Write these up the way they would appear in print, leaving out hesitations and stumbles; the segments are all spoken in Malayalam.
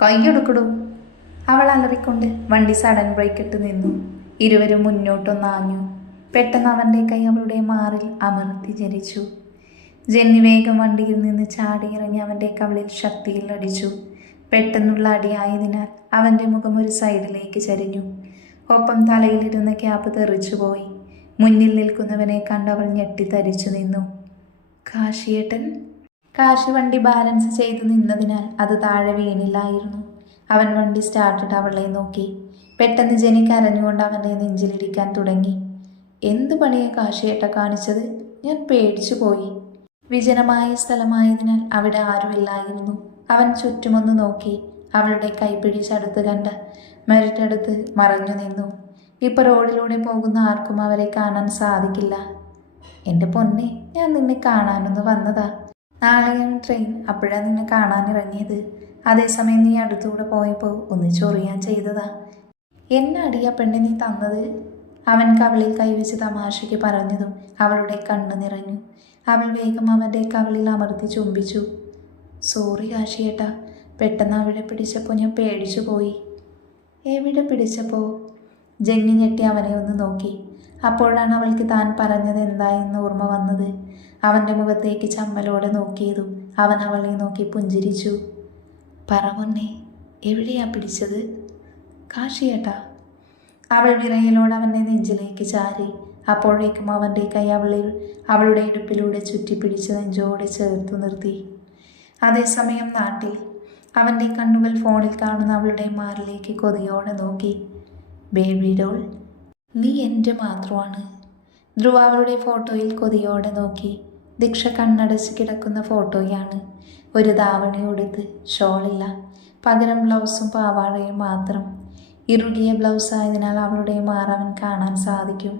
കൈയെടുക്കടൂ. അവൾ അലറിക്കൊണ്ട് വണ്ടി സഡൻ ബ്രേക്ക് ഇട്ട് നിന്നു. ഇരുവരും മുന്നോട്ടൊന്നാഞ്ഞു. പെട്ടെന്ന് അവൻ്റെ കൈ അവളുടെ മാറിൽ അമർത്തി ജനിച്ചു. ജെന്നി വേഗം വണ്ടിയിൽ നിന്ന് ചാടിയിറങ്ങി അവൻ്റെ കവിളിൽ ശക്തിയിൽ അടിച്ചു. പെട്ടെന്നുള്ള അടിയായതിനാൽ അവൻ്റെ മുഖം ഒരു സൈഡിലേക്ക് ചരിഞ്ഞു. ഒപ്പം തലയിലിരുന്ന ക്യാപ്പ് തെറിച്ചുപോയി. മുന്നിൽ നിൽക്കുന്നവനെ കണ്ട് അവൾ ഞെട്ടിത്തരിച്ചു നിന്നു. കാശിയേട്ടൻ. കാശി വണ്ടി ബാലൻസ് ചെയ്തു നിന്നതിനാൽ അത് താഴെ വീണില്ലായിരുന്നു. അവൻ വണ്ടി സ്റ്റാർട്ടിട്ട് അവളെ നോക്കി. പെട്ടെന്ന് ജെനി കരഞ്ഞുകൊണ്ട് അവൻ്റെ നെഞ്ചിലിരിക്കാൻ തുടങ്ങി. എന്ത് പണിയെ കാശിയേട്ട കാണിച്ചത്? ഞാൻ പേടിച്ചു പോയി. വിജനമായ സ്ഥലമായതിനാൽ അവിടെ ആരുമില്ലായിരുന്നു. അവൻ ചുറ്റുമൊന്ന് നോക്കി. അവളുടെ കൈപിടിച്ചടുത്ത് കണ്ട മെറിറ്റടുത്ത് മറഞ്ഞു നിന്നു. ഇപ്പൊ റോഡിലൂടെ പോകുന്ന ആർക്കും അവരെ കാണാൻ സാധിക്കില്ല. എൻ്റെ പൊന്നെ, ഞാൻ നിന്നെ കാണാനൊന്ന് വന്നതാ. നാളെയാണ് ട്രെയിൻ, അപ്പോഴാണ് നിന്നെ കാണാനിറങ്ങിയത്. അതേസമയം നീ അടുത്തൂടെ പോയപ്പോൾ ഒന്ന് ചൊറിയാൻ ചെയ്തതാ. എന്നെ അടിയാ പെണ്ണെ നീ തന്നത്? അവൻ കവിളിൽ കൈവച്ച് തമാശയ്ക്ക് പറഞ്ഞതും അവളുടെ കണ്ണ് നിറഞ്ഞു. അവൾ വേഗം അവൻ്റെ കവിളിൽ അമർത്തി ചുംബിച്ചു. സോറി കാശിയേട്ടാ, പെട്ടെന്ന് അവിടെ പിടിച്ചപ്പോൾ ഞാൻ പേടിച്ചു പോയി. എവിടെ പിടിച്ചപ്പോൾ? ജെന്നി ഞെട്ടി അവനെ ഒന്ന് നോക്കി. അപ്പോഴാണ് അവൾക്ക് താൻ പറഞ്ഞത് എന്തായെന്ന് ഓർമ്മ വന്നത്. അവൻ്റെ മുഖത്തേക്ക് ചമ്മലോടെ നോക്കിയതും അവൻ അവളെ നോക്കി പുഞ്ചിരിച്ചു. പറ പൊന്നെ, എവിടെയാ പിടിച്ചത്? കാശിയേട്ടാ. അവൾ വിറയലോടെ അവൻ്റെ നെഞ്ചിലേക്ക് ചാരി. അപ്പോഴേക്കും അവൻ്റെ കൈ അവളുടെ ഇടുപ്പിലൂടെ ചുറ്റിപ്പിടിച്ച് നെഞ്ചോടെ ചേർത്തു നിർത്തി. അതേസമയം നാട്ടിൽ അവൻ്റെ കണ്ണുകൾ ഫോണിൽ കാണുന്ന അവളുടെ മാറിലേക്ക് കൊതിയോടെ നോക്കി. ബേബി ഡോൾ, നീ എൻ്റെ മാത്രമാണ്. ധ്രുവ അവളുടെ ഫോട്ടോയിൽ കൊതിയോടെ നോക്കി. ദീക്ഷ കണ്ണടച്ച് കിടക്കുന്ന ഫോട്ടോയാണ്. ഒരു ധാവണി ഉടുത്ത്, ഷോളില്ല, പകരം ബ്ലൗസും പാവാടയും മാത്രം. ഇറുകിയ ബ്ലൗസ് ആയതിനാൽ അവളുടെ മാറവൻ കാണാൻ സാധിക്കും.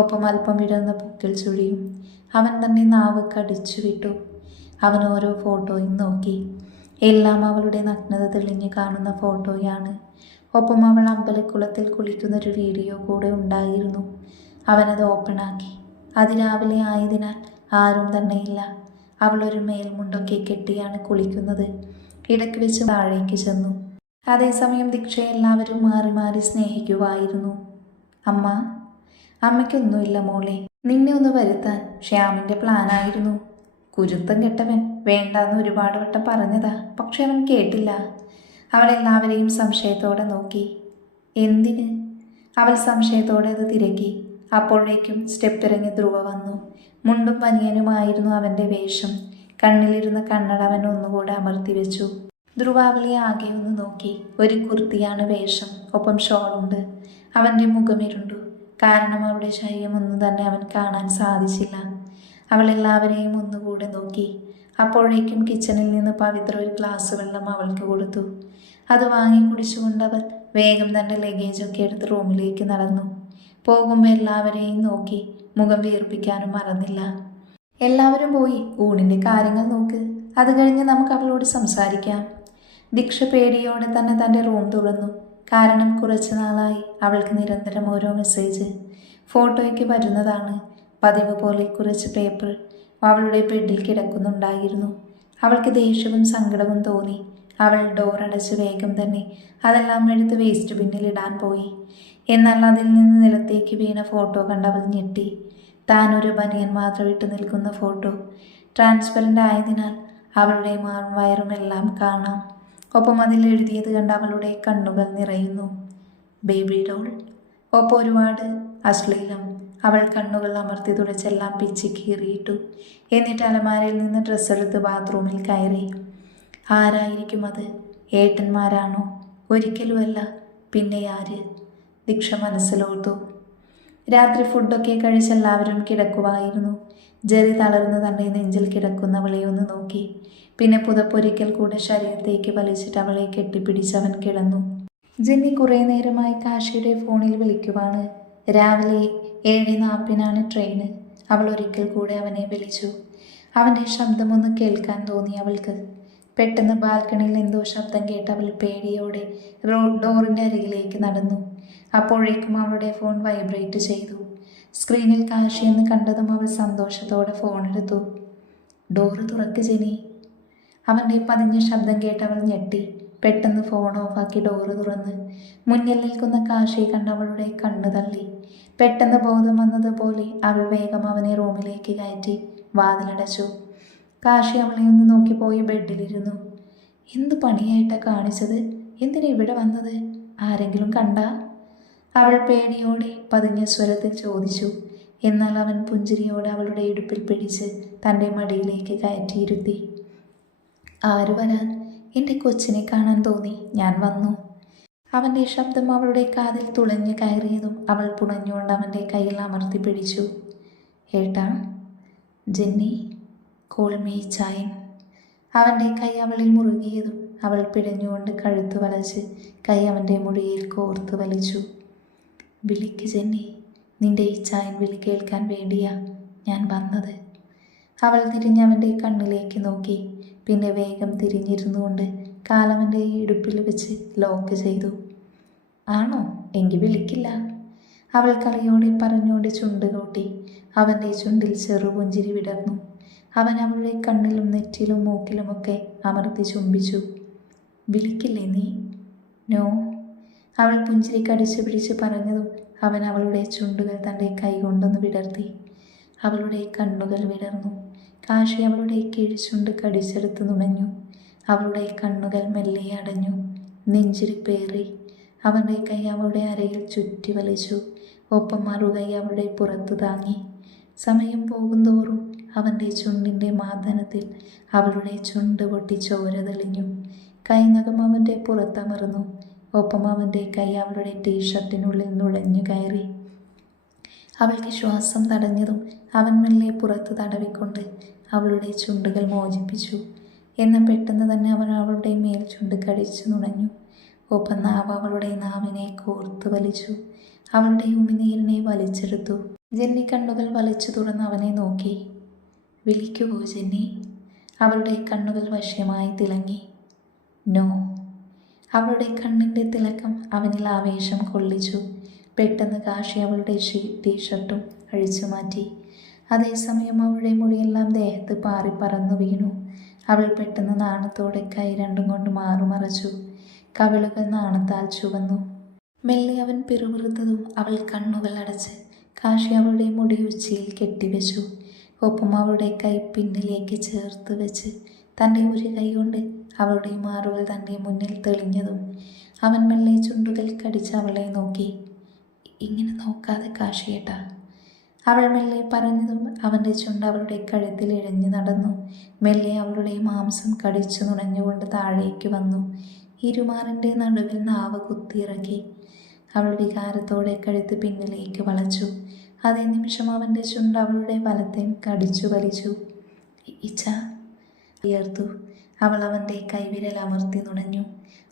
ഒപ്പം അല്പം വിടർന്ന പൊക്കിൽ ചുഴിയും. അവൻ തന്നെ നാവ് കടിച്ചു വിട്ടു. അവൻ ഓരോ ഫോട്ടോയും നോക്കി. എല്ലാം അവളുടെ നഗ്നത തെളിഞ്ഞു കാണുന്ന ഫോട്ടോയാണ്. ഒപ്പം അവൾ അമ്പലക്കുളത്തിൽ കുളിക്കുന്നൊരു വീഡിയോ കൂടെ ഉണ്ടായിരുന്നു. അവനത് ഓപ്പണാക്കി. അതിരാവിലെ ആയതിനാൽ ആരും തന്നെയില്ല. അവളൊരു മേൽമുണ്ടൊക്കെ കെട്ടിയാണ് കുളിക്കുന്നത്. ഇടയ്ക്ക് വെച്ച് താഴേക്ക് ചെന്നു. അതേസമയം ദീക്ഷയെ എല്ലാവരും മാറി മാറി സ്നേഹിക്കുമായിരുന്നു. അമ്മ. അമ്മയ്ക്കൊന്നുമില്ല മോളെ, നിന്നെ ഒന്ന് വരുത്താൻ ശ്യാമിൻ്റെ പ്ലാനായിരുന്നു. കുരുത്തം കെട്ടവൻ വേണ്ടാന്ന് ഒരുപാട് വട്ടം പറഞ്ഞതാ, പക്ഷെ അവൻ കേട്ടില്ല. അവൾ എല്ലാവരെയും സംശയത്തോടെ നോക്കി. എന്തിന്? അവൾ സംശയത്തോടെ അത് തിരക്കി. അപ്പോഴേക്കും സ്റ്റെപ്പിറങ്ങി ധ്രുവ വന്നു. മുണ്ടും പനിയനുമായിരുന്നു അവൻ്റെ വേഷം. കണ്ണിലിരുന്ന കണ്ണട അവൻ ഒന്നുകൂടെ അമർത്തി വെച്ചു. ധ്രുവ അവളെ ആകെ ഒന്ന് നോക്കി. ഒരു കുർത്തിയാണ് വേഷം, ഒപ്പം ഷോളുണ്ട്. അവൻ്റെ മുഖമിരുണ്ടു. കാരണം അവളുടെ ശരീരമൊന്നും തന്നെ അവൻ കാണാൻ സാധിച്ചില്ല. അവൾ എല്ലാവരെയും ഒന്നുകൂടെ നോക്കി. അപ്പോഴേക്കും കിച്ചണിൽ നിന്ന് പവിത്ര ഒരു ഗ്ലാസ് വെള്ളം അവൾക്ക് കൊടുത്തു. അത് വാങ്ങി കുടിച്ചുകൊണ്ട് അവൾ വേഗം തന്നെ ലഗേജൊക്കെ എടുത്ത് റൂമിലേക്ക് നടന്നു. പോകുമ്പോൾ എല്ലാവരെയും നോക്കി. മുഖം വീർപ്പിക്കാനും മറന്നില്ല. എല്ലാവരും പോയി ഊണിൻ്റെ കാര്യങ്ങൾ നോക്ക്, അത് കഴിഞ്ഞ് നമുക്ക് അവളോട് സംസാരിക്കാം. ദീക്ഷ പേടിയോടെ തന്നെ തൻ്റെ റൂം തുറന്നു. കാരണം കുറച്ചു നാളായി അവൾക്ക് നിരന്തരം ഓരോ മെസ്സേജ്, ഫോട്ടോയ്ക്ക് വരുന്നതാണ്. പതിവ് പോലെ കുറച്ച് പേപ്പർ അവളുടെ ബെഡിൽ കിടക്കുന്നുണ്ടായിരുന്നു. അവൾക്ക് ദേഷ്യവും സങ്കടവും തോന്നി. അവൾ ഡോർ അടച്ച് വേഗം തന്നെ അതെല്ലാം എടുത്ത് വേസ്റ്റ് ബിന്നിൽ ഇടാൻ പോയി. എന്നാൽ അതിൽ നിന്ന് നിലത്തേക്ക് വീണ ഫോട്ടോ കണ്ട് അവൾ ഞെട്ടി. താൻ ഒരു ബനിയൻ മാത്രം ഇട്ട് നിൽക്കുന്ന ഫോട്ടോ. ട്രാൻസ്പെറൻ്റ് ആയതിനാൽ അവളുടെ മാറും വയറും എല്ലാം കാണാം. ഒപ്പം അതിൽ എഴുതിയത് കണ്ട് അവളുടെ കണ്ണുകൾ നിറയുന്നു. Baby doll. ഒപ്പം ഒരുപാട് അശ്ലീലം. അവൾ കണ്ണുകൾ അമർത്തി തുടച്ചെല്ലാം പിച്ചി കീറിയിട്ടു. എന്നിട്ട് അലമാരയിൽ നിന്ന് ഡ്രസ്സെടുത്ത് ബാത്റൂമിൽ കയറി. ആരായിരിക്കും അത്? ഏട്ടന്മാരാണോ? ഒരിക്കലുമല്ല, പിന്നെ ആര്? ദീക്ഷ മനസ്സിലോർത്തു. രാത്രി ഫുഡൊക്കെ കഴിച്ചെല്ലാവരും കിടക്കുമായിരുന്നു. ജെറി തളർന്ന് തൻ്റെ നെഞ്ചിൽ കിടക്കുന്നവളെ ഒന്ന് നോക്കി. പിന്നെ പുതപ്പൊരിക്കൽ കൂടെ ശരീരത്തേക്ക് വലിച്ചിട്ട് അവളെ കെട്ടിപ്പിടിച്ചവൻ കിടന്നു. ജെന്നി കുറേ നേരമായി കാശിയുടെ ഫോണിൽ വിളിക്കുവാണ്. രാവിലെ 7:40 ട്രെയിന്. അവൾ ഒരിക്കൽ കൂടെ അവനെ വിളിച്ചു. അവൻ്റെ ശബ്ദമൊന്ന് കേൾക്കാൻ തോന്നി അവൾക്ക്. പെട്ടെന്ന് ബാൽക്കണിയിൽ എന്തോ ശബ്ദം കേട്ട് അവൾ പേടിയോടെ ഡോറിൻ്റെ അരികിലേക്ക് നടന്നു. അപ്പോഴേക്കും അവളുടെ ഫോൺ വൈബ്രേറ്റ് ചെയ്തു. സ്ക്രീനിൽ കാശിയെന്ന് കണ്ടതും അവൾ സന്തോഷത്തോടെ ഫോൺ എടുത്തു. ഡോറ് തുറക്ക് ജെനി. അവൻ്റെ പതിഞ്ഞ ശബ്ദം കേട്ട് അവൾ ഞെട്ടി. പെട്ടെന്ന് ഫോൺ ഓഫാക്കി ഡോറ് തുറന്ന് മുന്നിൽ നിൽക്കുന്ന കാശിയെ കണ്ട് അവളുടെ കണ്ണ് തള്ളി. പെട്ടെന്ന് ബോധം വന്നതുപോലെ അവൾ വേഗം അവനെ റൂമിലേക്ക് കയറ്റി വാതിലടച്ചു. കാശി അവളെ ഒന്ന് നോക്കിപ്പോയി ബെഡിലിരുന്നു. എന്ത് പണിയായിട്ടാ കാണിച്ചത്? എന്തിനാ ഇവിടെ വന്നത്? ആരെങ്കിലും കണ്ടാ? അവൾ പേടിയോടെ പതിഞ്ഞ സ്വരത്തിൽ ചോദിച്ചു. എന്നാൽ അവൻ പുഞ്ചിരിയോടെ അവളുടെ ഇടുപ്പിൽ പിടിച്ച് തൻ്റെ മടിയിലേക്ക് കയറ്റിയിരുത്തി. ആര് വരാൻ? എൻ്റെ കൊച്ചിനെ കാണാൻ തോന്നി, ഞാൻ വന്നു. അവൻ്റെ ശബ്ദം അവളുടെ കാതിൽ തുളഞ്ഞു കയറിയതും അവൾ പുണഞ്ഞുകൊണ്ട് അവൻ്റെ കയ്യിൽ അമർത്തി പിടിച്ചു. ഏട്ടാ, ജെന്നി, കോൾ മീ ചായൻ. അവൻ്റെ കൈ അവളിൽ മുറുകിയതും അവൾ പിടഞ്ഞുകൊണ്ട് കഴുത്ത് വളച്ച് കൈ അവൻ്റെ മുടിയിൽ കോർത്ത് വലിച്ചു. വിളിക്ക് ജെന്നി, നിന്റെ ഈ ചായൻ വിളി കേൾക്കാൻ വേണ്ടിയാ ഞാൻ വന്നത്. അവൾ തിരിഞ്ഞവൻ്റെ കണ്ണിലേക്ക് നോക്കി. പിന്നെ വേഗം തിരിഞ്ഞിരുന്നുകൊണ്ട് കാലവൻ്റെ ഇടുപ്പിൽ വെച്ച് ലോക്ക് ചെയ്തു. ആണോ? എങ്കിൽ വിളിക്കില്ല. അവൾ കളിയോടെ പറഞ്ഞുകൊണ്ട് ചുണ്ട് കൂട്ടി. അവൻ്റെ ചുണ്ടിൽ ചെറുപുഞ്ചിരി വിടർന്നു. അവൻ അവളുടെ കണ്ണിലും നെറ്റിലും മൂക്കിലുമൊക്കെ അമർത്തി ചുംബിച്ചു. വിളിക്കില്ലേ നീ? നോ. അവൾ പുഞ്ചിരി കടിച്ചു പിടിച്ച് പറഞ്ഞതും അവൻ അവളുടെ ചുണ്ടുകൾ തൻ്റെ കൈകൊണ്ടൊന്ന് വിടർത്തി. അവളുടെ കണ്ണുകൾ വിടർന്നു. കാശി അവളുടെ കിഴിച്ചുണ്ട് കടിച്ചെടുത്ത് നുണഞ്ഞു. അവളുടെ കണ്ണുകൾ മെല്ലെ അടഞ്ഞു. നെഞ്ചിരിപ്പേറി. അവൻ്റെ കൈ അവളുടെ അരയിൽ ചുറ്റി വലിച്ചു. ഒപ്പം മറുകൈ അവളുടെ പുറത്തു താങ്ങി. സമയം പോകുന്തോറും അവൻ്റെ ചുണ്ടിൻ്റെ മാദനത്തിൽ അവളുടെ ചുണ്ട് പൊട്ടി ചോര തെളിഞ്ഞു. കൈനകം അവൻ്റെ പുറത്തമർന്നു. ഒപ്പം അവൻ്റെ കൈ അവളുടെ ടീഷർട്ടിനുള്ളിൽ നുഴഞ്ഞു കയറി. അവൾക്ക് ശ്വാസം തടഞ്ഞതും അവൻ മെല്ലെ പുറത്ത് തടവിക്കൊണ്ട് അവളുടെ ചുണ്ടുകൾ മോചിപ്പിച്ചു. എന്നാൽ പെട്ടെന്ന് തന്നെ അവൻ അവളുടെ മേൽ ചുണ്ട് കടിച്ചു നുണഞ്ഞു. ഒപ്പം നാവ് അവളുടെ നാവിനെ കോർത്തു വലിച്ചു. അവളുടെ ഉമിനീരിനെ വലിച്ചെടുത്തു. ജെന്നി കണ്ണുകൾ വലിച്ചു തുറന്ന് അവനെ നോക്കി. വിളിക്കുവോ ജെന്നി? അവളുടെ കണ്ണുകൾ വശ്യമായി തിളങ്ങി. നോ. അവളുടെ കണ്ണിൻ്റെ തിളക്കം അവനിൽ ആവേശം കൊള്ളിച്ചു. പെട്ടെന്ന് കാശി അവളുടെ ടീഷർട്ടും അഴിച്ചു മാറ്റി. അതേസമയം അവളുടെ മുടിയെല്ലാം ദേഹത്ത് പാറി പറന്നു വീണു. അവൾ പെട്ടെന്ന് നാണത്തോടെ കൈ രണ്ടും കൊണ്ട് മാറുമറച്ചു. കവിളുകൾ നാണത്താൽ ചുവന്നു. മെല്ലെ അവൻ പിറുപിറുത്തതും അവൾ കണ്ണുകൾ അടച്ച് കാശി അവളുടെ മുടി ഉച്ചിയിൽ കെട്ടിവെച്ചു. ഒപ്പം അവളുടെ കൈ പിന്നിലേക്ക് ചേർത്ത് വെച്ച് തൻ്റെ ഒരു കൈ കൊണ്ട് അവളുടെ മാറുകൾ തൻ്റെ മുന്നിൽ തെളിഞ്ഞതും അവൻ മെല്ലെ ചുണ്ടുകൾ കടിച്ച് അവളെ നോക്കി. ഇങ്ങനെ നോക്കാതെ കാശിയേട്ടാ. അവൾ മെല്ലെ പറഞ്ഞതും അവൻ്റെ ചുണ്ട് അവളുടെ കഴുത്തിൽ ഇഴഞ്ഞു നടന്നു. മെല്ലെ അവളുടെ മാംസം കടിച്ചു നുണഞ്ഞുകൊണ്ട് താഴേക്ക് വന്നു. ഇരുമാറിൻ്റെ നടുവിൽ നാവ് കുത്തിയിറക്കി. അവൾ വികാരത്തോടെ കഴുത്ത് പിന്നിലേക്ക് വളച്ചു. അതേ നിമിഷം അവൻ്റെ ചുണ്ട് അവളുടെ വലത്തെ കടിച്ചു വലിച്ചു. ഇച്ച ഉയർത്തു. അവൾ അവൻ്റെ കൈവിരൽ അമർത്തി നുണഞ്ഞു.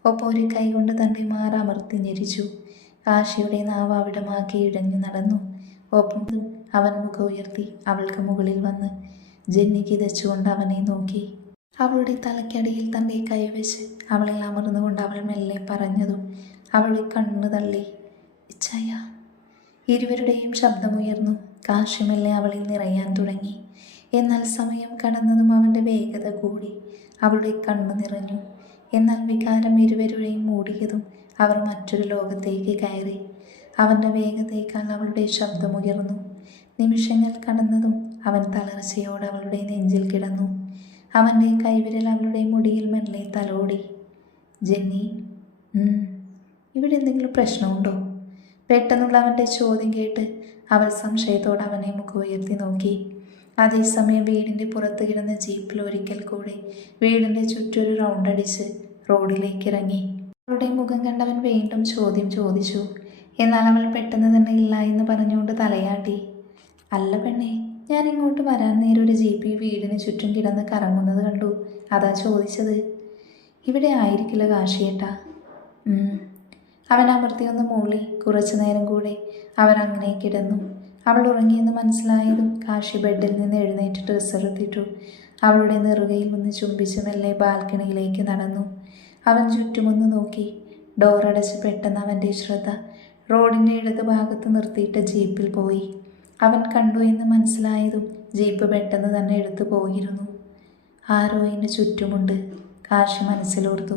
ഒപ്പം ഒരു കൈകൊണ്ട് തൻ്റെ മാറമർത്തി ഞെരിച്ചു. കാശിയുടെ നാവ് അവിടമാക്കി ഇഴഞ്ഞു നടന്നു. ഒപ്പം അവൻ മുഖം ഉയർത്തി അവൾക്ക് മുകളിൽ വന്ന് ജെന്നി കിതച്ചുകൊണ്ട് അവനെ നോക്കി. അവളുടെ തലയ്ക്കടിയിൽ തൻ്റെ കൈവച്ച് അവളിൽ അമർന്നുകൊണ്ട് അവൾ മെല്ലെ പറഞ്ഞതും അവളെ കണ്ണു തള്ളി. ഇച്ഛായ. ഇരുവരുടെയും ശബ്ദമുയർന്നു. കാശി മെല്ലെ അവളിൽ നിറയാൻ തുടങ്ങി. എന്നാൽ സമയം കടന്നതും അവൻ്റെ വേഗത കൂടി. അവളുടെ കണ്ണു നിറഞ്ഞു. എന്നാൽ വികാരം ഇരുവരുടെയും മൂടിയതും അവർ മറ്റൊരു ലോകത്തേക്ക് കയറി. അവൻ്റെ വേഗതയേക്കാൾ അവളുടെ ശബ്ദമുയർന്നു. നിമിഷങ്ങൾ കടന്നതും അവൻ തളർച്ചയോടെ അവളുടെ നെഞ്ചിൽ കിടന്നു. അവൻ്റെ കൈവിരൽ അവളുടെ മുടിയിൽ മെല്ലെ തലോടി. ജെന്നി, ഇവിടെ എന്തെങ്കിലും പ്രശ്നമുണ്ടോ? പെട്ടെന്നുള്ള അവൻ്റെ ചോദ്യം കേട്ട് അവൾ സംശയത്തോടെ അവനെ മുഖം ഉയർത്തി നോക്കി. അതേസമയം വീടിൻ്റെ പുറത്ത് കിടന്ന ജീപ്പിൽ ഒരിക്കൽ കൂടി വീടിൻ്റെ ചുറ്റൊരു റൗണ്ട് അടിച്ച് റോഡിലേക്ക് ഇറങ്ങി. അവളുടെ മുഖം കണ്ടവൻ വീണ്ടും ചോദ്യം ചോദിച്ചു. എന്നാൽ അവൾ പെട്ടെന്ന് തന്നെ ഇല്ല എന്ന് പറഞ്ഞുകൊണ്ട് തലയാട്ടി. അല്ല പെണ്ണേ, ഞാൻ ഇങ്ങോട്ട് വരാൻ നേരം ഒരു ജീപ്പ് വീടിന് ചുറ്റും കിടന്ന് കറങ്ങുന്നത് കണ്ടു, അതാ ചോദിച്ചത്. ഇവിടെ ആയിരിക്കില്ല കാശിയേട്ടാ. അവൻ അമർത്തിയൊന്ന് മൂളി. കുറച്ചു നേരം കൂടെ അവൻ അങ്ങനെ കിടന്നു. അവൾ ഉറങ്ങിയെന്ന് മനസ്സിലായതും കാശി ബെഡിൽ നിന്ന് എഴുന്നേറ്റ് ഡ്രസ്സ് എടുത്തിട്ടു. അവളുടെ നെറുകയിൽ ഒന്ന് ചുംബിച്ച് മെല്ലെ ബാൽക്കണിയിലേക്ക് നടന്നു. അവൻ ചുറ്റുമൊന്ന് നോക്കി. ഡോറടച്ച് പെട്ടെന്ന് അവൻ്റെ ശ്രദ്ധ റോഡിൻ്റെ ഇടത് ഭാഗത്ത് നിർത്തിയിട്ട ജീപ്പിൽ പോയി. അവൻ കണ്ടു എന്ന് മനസ്സിലായതും ജീപ്പ് പെട്ടെന്ന് തന്നെ എടുത്തു പോയിരുന്നു. ആരോ അതിന് ചുറ്റുമുണ്ട്, കാശി മനസ്സിലോർത്തു.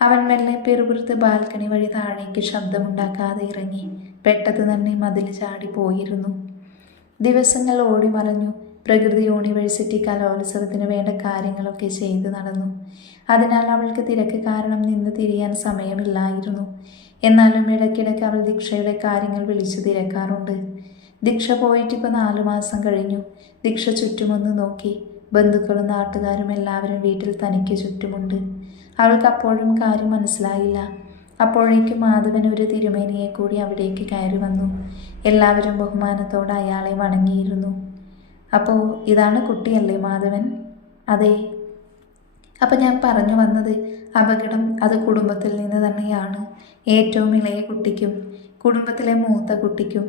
അവൻ മെല്ലെ പിറുപിറുത്ത് ബാൽക്കണി വഴി താഴേക്ക് ശബ്ദമുണ്ടാക്കാതെ ഇറങ്ങി. പെട്ടെന്ന് തന്നെ മതിൽ ചാടി പോയിരുന്നു. ദിവസങ്ങൾ ഓടി മറഞ്ഞു. പ്രകൃതി യൂണിവേഴ്സിറ്റി കലോത്സവത്തിന് വേണ്ട കാര്യങ്ങളൊക്കെ ചെയ്തു നടന്നു. അതിനാൽ അവൾക്ക് തിരക്ക് കാരണം നിന്ന് തിരിയാൻ സമയമില്ലായിരുന്നു. എന്നാലും ഇടയ്ക്കിടയ്ക്ക് അവൾ ദീക്ഷയുടെ കാര്യങ്ങൾ വിളിച്ചു തിരക്കാറുണ്ട്. ദീക്ഷ പോയിട്ടിപ്പോൾ 4 മാസം കഴിഞ്ഞു. ദീക്ഷ ചുറ്റുമൊന്ന് നോക്കി. ബന്ധുക്കളും നാട്ടുകാരും എല്ലാവരും വീട്ടിൽ തനിക്ക് ചുറ്റുമുണ്ട്. അവൾക്ക് അപ്പോഴും കാര്യം മനസ്സിലായില്ല. അപ്പോഴേക്കും മാധവൻ ഒരു തിരുമേനിയെ കൂടി അവിടേക്ക് കയറി വന്നു. എല്ലാവരും ബഹുമാനത്തോടെ അയാളെ വണങ്ങിയിരുന്നു. അപ്പോൾ ഇതാണ് കുട്ടിയല്ലേ മാധവൻ? അതെ. അപ്പം ഞാൻ പറഞ്ഞു വന്നത്, അപകടം അത് കുടുംബത്തിൽ നിന്ന് തന്നെയാണ്. ഏറ്റവും ഇളയ കുട്ടിക്കും കുടുംബത്തിലെ മൂത്ത കുട്ടിക്കും.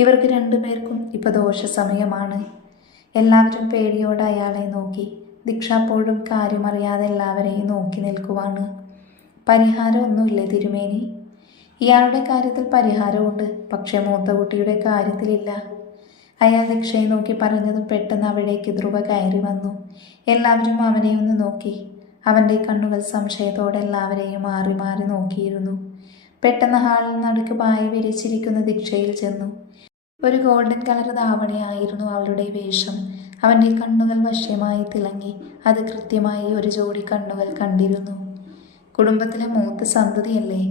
ഇവർക്ക് 2 പേർക്കും ഇപ്പോൾ ദോഷ സമയമാണ്. എല്ലാവരും പേടിയോടെ അയാളെ നോക്കി. ദീക്ഷ അപ്പോഴും കാര്യമറിയാതെ എല്ലാവരെയും നോക്കി നിൽക്കുവാണ്. പരിഹാരമൊന്നുമില്ലേ തിരുമേനി? ഇയാളുടെ കാര്യത്തിൽ പരിഹാരമുണ്ട്, പക്ഷേ മൂത്ത കുട്ടിയുടെ കാര്യത്തിലില്ല. അയാൾ ദീക്ഷയെ നോക്കി പറഞ്ഞതും പെട്ടെന്ന് അവിടേക്ക് ധ്രുവ കയറി വന്നു. എല്ലാവരും അവനെ ഒന്ന് നോക്കി. അവൻ്റെ കണ്ണുകൾ സംശയത്തോടെ എല്ലാവരെയും മാറി മാറി നോക്കിയിരുന്നു. പെട്ടെന്ന് ഹാളിൽ നടുക്ക് പായ വിരിച്ചിരിക്കുന്ന ദീക്ഷയിൽ ചെന്നു. ഒരു ഗോൾഡൻ കളർ ധാവണിയായിരുന്നു അവളുടെ വേഷം. അവൻ്റെ കണ്ണുകൾ വശ്യമായി തിളങ്ങി. അത് കൃത്യമായി ഒരു ജോഡി കണ്ണുകൾ കണ്ടിരുന്നു. കുടുംബത്തിലെ മൂത്ത സന്തതിയല്ലേ?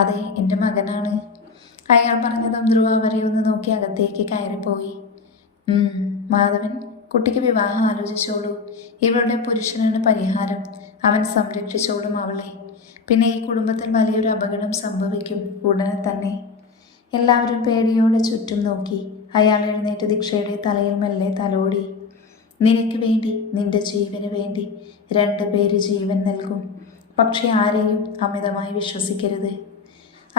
അതെ, എൻ്റെ മകനാണ്. അയാൾ പറഞ്ഞതും ധ്രുവ അവരെ ഒന്ന് നോക്കി അകത്തേക്ക് കയറിപ്പോയി. മാധവൻ, കുട്ടിക്ക് വിവാഹം ആലോചിച്ചോളൂ. ഇവളുടെ പുരുഷനാണ് പരിഹാരം. അവൻ സംരക്ഷിച്ചോളും അവളെ. പിന്നെ ഈ കുടുംബത്തിൽ വലിയൊരു അപകടം സംഭവിക്കും ഉടനെ തന്നെ. എല്ലാവരും പേടിയോടെ ചുറ്റും നോക്കി. അയാൾ എഴുന്നേറ്റ് ദീക്ഷയുടെ തലയിൽ മെല്ലെ തലോടി. നിനക്ക് വേണ്ടി, നിന്റെ ജീവന് വേണ്ടി 2 പേര് ജീവൻ നൽകും. പക്ഷെ ആരെയും അമിതമായി വിശ്വസിക്കരുത്.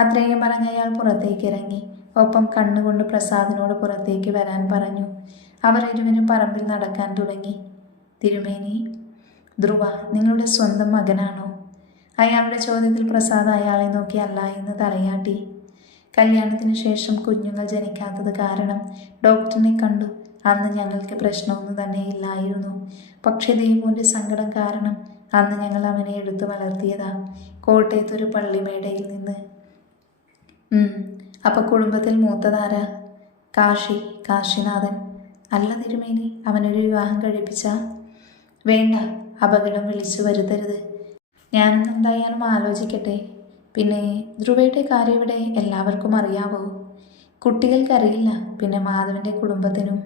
അത്രയും പറഞ്ഞ് അയാൾ പുറത്തേക്ക് ഇറങ്ങി. ഒപ്പം കണ്ണുകൊണ്ട് പ്രസാദിനോട് പുറത്തേക്ക് വരാൻ പറഞ്ഞു. അവർ ഇരുവരും പറമ്പിൽ നടക്കാൻ തുടങ്ങി. തിരുമേനി, ധ്രുവ നിങ്ങളുടെ സ്വന്തം മകനാണോ? അയാളുടെ ചോദ്യത്തിൽ പ്രസാദ് അയാളെ നോക്കി അല്ല എന്ന് തലയാട്ടി. കല്യാണത്തിന് ശേഷം കുഞ്ഞുങ്ങൾ ജനിക്കാത്തത് കാരണം ഡോക്ടറിനെ കണ്ടു. അന്ന് ഞങ്ങൾക്ക് പ്രശ്നമൊന്നും തന്നെ ഇല്ലായിരുന്നു. പക്ഷേ ദേവുവിൻ്റെ സങ്കടം കാരണം അന്ന് ഞങ്ങൾ അവനെ എടുത്തു വളർത്തിയതാ, കോട്ടയത്തൊരു പള്ളിമേടയിൽ നിന്ന്. അപ്പം കുടുംബത്തിൽ മൂത്തതാരാ? കാശിനാഥൻ. അല്ല തിരുമേനി, അവനൊരു വിവാഹം കഴിപ്പിച്ച? വേണ്ട, അപകടം വിളിച്ചു വരുത്തരുത്. ഞാനെന്തായാലും ആലോചിക്കട്ടെ. പിന്നെ ധ്രുവയുടെ കാര്യം ഇവിടെ എല്ലാവർക്കും അറിയാവോ? കുട്ടികൾക്കറിയില്ല, പിന്നെ മാധവൻ്റെ കുടുംബത്തിനും.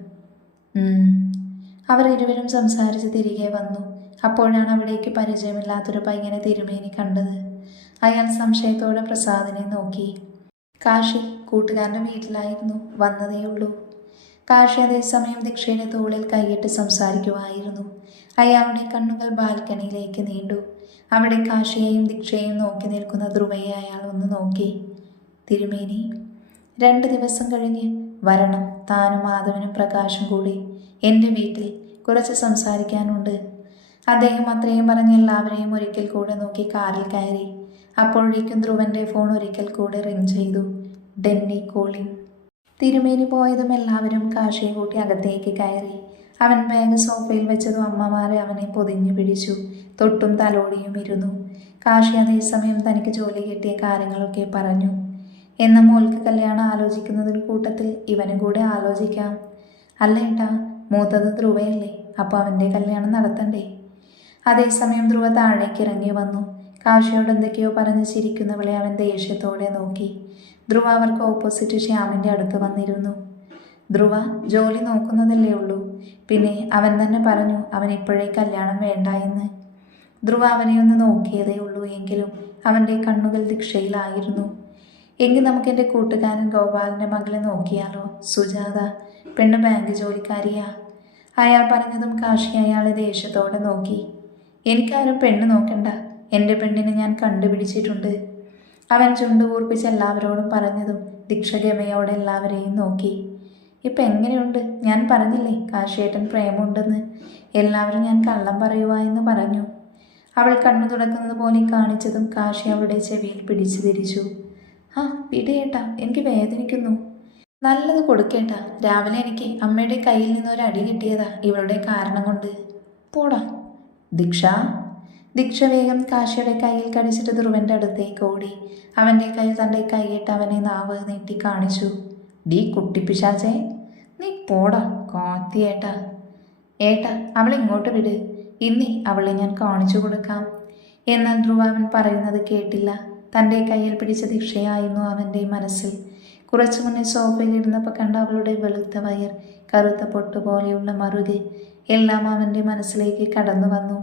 അവരിരുവരും സംസാരിച്ച് തിരികെ വന്നു. അപ്പോഴാണ് അവിടേക്ക് പരിചയമില്ലാത്തൊരു പയ്യനെ തിരുമേനി കണ്ടത്. അയാൾ സംശയത്തോടെ പ്രസാദിനെ നോക്കി. കാശി കൂട്ടുകാരൻ്റെ വീട്ടിലായിരുന്നു, വന്നതേയുള്ളൂ. കാശി അതേസമയം ദീക്ഷയുടെ തോളിൽ കൈയിട്ട് സംസാരിക്കുമായിരുന്നു. അയാളുടെ കണ്ണുകൾ ബാൽക്കണിയിലേക്ക് നീണ്ടു. അവിടെ കാശിയെയും ദീക്ഷയെയും നോക്കി നിൽക്കുന്ന ധ്രുവയെ അയാൾ ഒന്ന് നോക്കി. തിരുമേനി, 2 ദിവസം കഴിഞ്ഞ് വരണം. താനും മാധവനും പ്രകാശും കൂടി എൻ്റെ വീട്ടിൽ കുറച്ച് സംസാരിക്കാനുണ്ട്. അദ്ദേഹം അത്രയും പറഞ്ഞ് എല്ലാവരെയും ഒരിക്കൽ കൂടെ നോക്കി കാറിൽ കയറി. അപ്പോഴേക്കും ധ്രുവൻ്റെ ഫോൺ ഒരിക്കൽ കൂടെ റിങ് ചെയ്തു. ഡെന്നി കോളിംഗ്. തിരുമേനി പോയതും എല്ലാവരും കാശിയെ കൂട്ടി അകത്തേക്ക് കയറി. അവൻ ബാഗ് സോഫയിൽ വെച്ചതും അമ്മമാരെ അവനെ പൊതിഞ്ഞു പിടിച്ചു. തൊട്ടും തലോടിയും ഇരുന്നു. കാശി അതേസമയം തനിക്ക് ജോലി കിട്ടിയ കാര്യങ്ങളൊക്കെ പറഞ്ഞു. എന്ന മോൾക്ക് കല്യാണം ആലോചിക്കുന്നതിന് കൂട്ടത്തിൽ ഇവനും കൂടെ ആലോചിക്കാം. അല്ല ഏട്ടാ, മൂത്തത് ധ്രുവയല്ലേ, അപ്പോൾ അവൻ്റെ കല്യാണം നടത്തണ്ടേ? അതേസമയം ധ്രുവ താഴേക്ക് ഇറങ്ങി വന്നു. കാശിയോട് എന്തൊക്കെയോ പറഞ്ഞ് ചിരിക്കുന്നവളെ അവൻ ദേഷ്യത്തോടെ നോക്കി. ധ്രുവ അവർക്ക് ഓപ്പോസിറ്റ് ശ്യാമിൻ്റെ അടുത്ത് വന്നിരുന്നു. ധ്രുവ, ജോലി നോക്കുന്നതല്ലേ ഉള്ളൂ. പിന്നെ അവൻ തന്നെ പറഞ്ഞു അവൻ ഇപ്പോഴേ കല്യാണം വേണ്ട എന്ന്. ധ്രുവ അവനെ ഒന്ന് നോക്കിയതേ ഉള്ളൂ. എങ്കിലും അവൻ്റെ കണ്ണുകൾ ദീക്ഷയിലായിരുന്നു. എങ്കിൽ നമുക്ക് എൻ്റെ കൂട്ടുകാരൻ ഗോപാലിൻ്റെ മകളെ നോക്കിയാലോ? സുജാത, പെണ്ണ് ബാങ്ക് ജോലിക്കാരിയാ. അയാൾ പറഞ്ഞതും കാശി അയാളെ ദേഷ്യത്തോടെ നോക്കി. എനിക്കാരും പെണ്ണ് നോക്കണ്ട, എൻ്റെ പെണ്ണിനെ ഞാൻ കണ്ടുപിടിച്ചിട്ടുണ്ട്. അവൻ ചുണ്ടു കൂർപ്പിച്ച് എല്ലാവരോടും പറഞ്ഞതും ദീക്ഷ ഗമയോടെ എല്ലാവരെയും നോക്കി. ഇപ്പം എങ്ങനെയുണ്ട്? ഞാൻ പറഞ്ഞില്ലേ കാശിയേട്ടൻ പ്രേമുണ്ടെന്ന്. എല്ലാവരും ഞാൻ കള്ളം പറയുക എന്ന് പറഞ്ഞു. അവൾ കണ്ണു തുടക്കുന്നത് പോലെ കാണിച്ചതും കാശി അവളുടെ ചെവിയിൽ പിടിച്ചു തിരിച്ചു. വിടേട്ടാ, എനിക്ക് വേദനിക്കുന്നു. നല്ലത് കൊടുക്കേട്ടാ. രാവിലെ എനിക്ക് അമ്മയുടെ കയ്യിൽ നിന്നൊരു അടി കിട്ടിയതാ ഇവളുടെ കാരണം കൊണ്ട്. പോടാ. ദീക്ഷ. ദീക്ഷ വേഗം കാശിയുടെ കയ്യിൽ കടിച്ചിട്ട് ധ്രുവന്റെ അടുത്തേക്ക് ഓടി. അവൻ്റെ കയ്യിൽ തൻ്റെ കൈയിട്ട് അവനെ നാവ് നീട്ടി കാണിച്ചു. ഡീ കുട്ടിപ്പിശാചേ, നീ പോടാ കാത്തിയേട്ടാ. ഏട്ടാ, അവളെ ഇങ്ങോട്ട് വിട്, ഇന്നേ അവളെ ഞാൻ കാണിച്ചു കൊടുക്കാം. എന്നാൽ ധ്രുവ അവൻ പറയുന്നത് കേട്ടില്ല. തൻ്റെ കയ്യിൽ പിടിച്ച ദീക്ഷയായിരുന്നു അവൻ്റെ മനസ്സിൽ. കുറച്ചു മുന്നേ സോഫയിൽ ഇരുന്നപ്പോൾ കണ്ട അവളുടെ വെളുത്ത വയർ, കറുത്ത പൊട്ടുപോലെയുള്ള മറുക് എല്ലാം അവൻ്റെ മനസ്സിലേക്ക് കടന്നു വന്നു.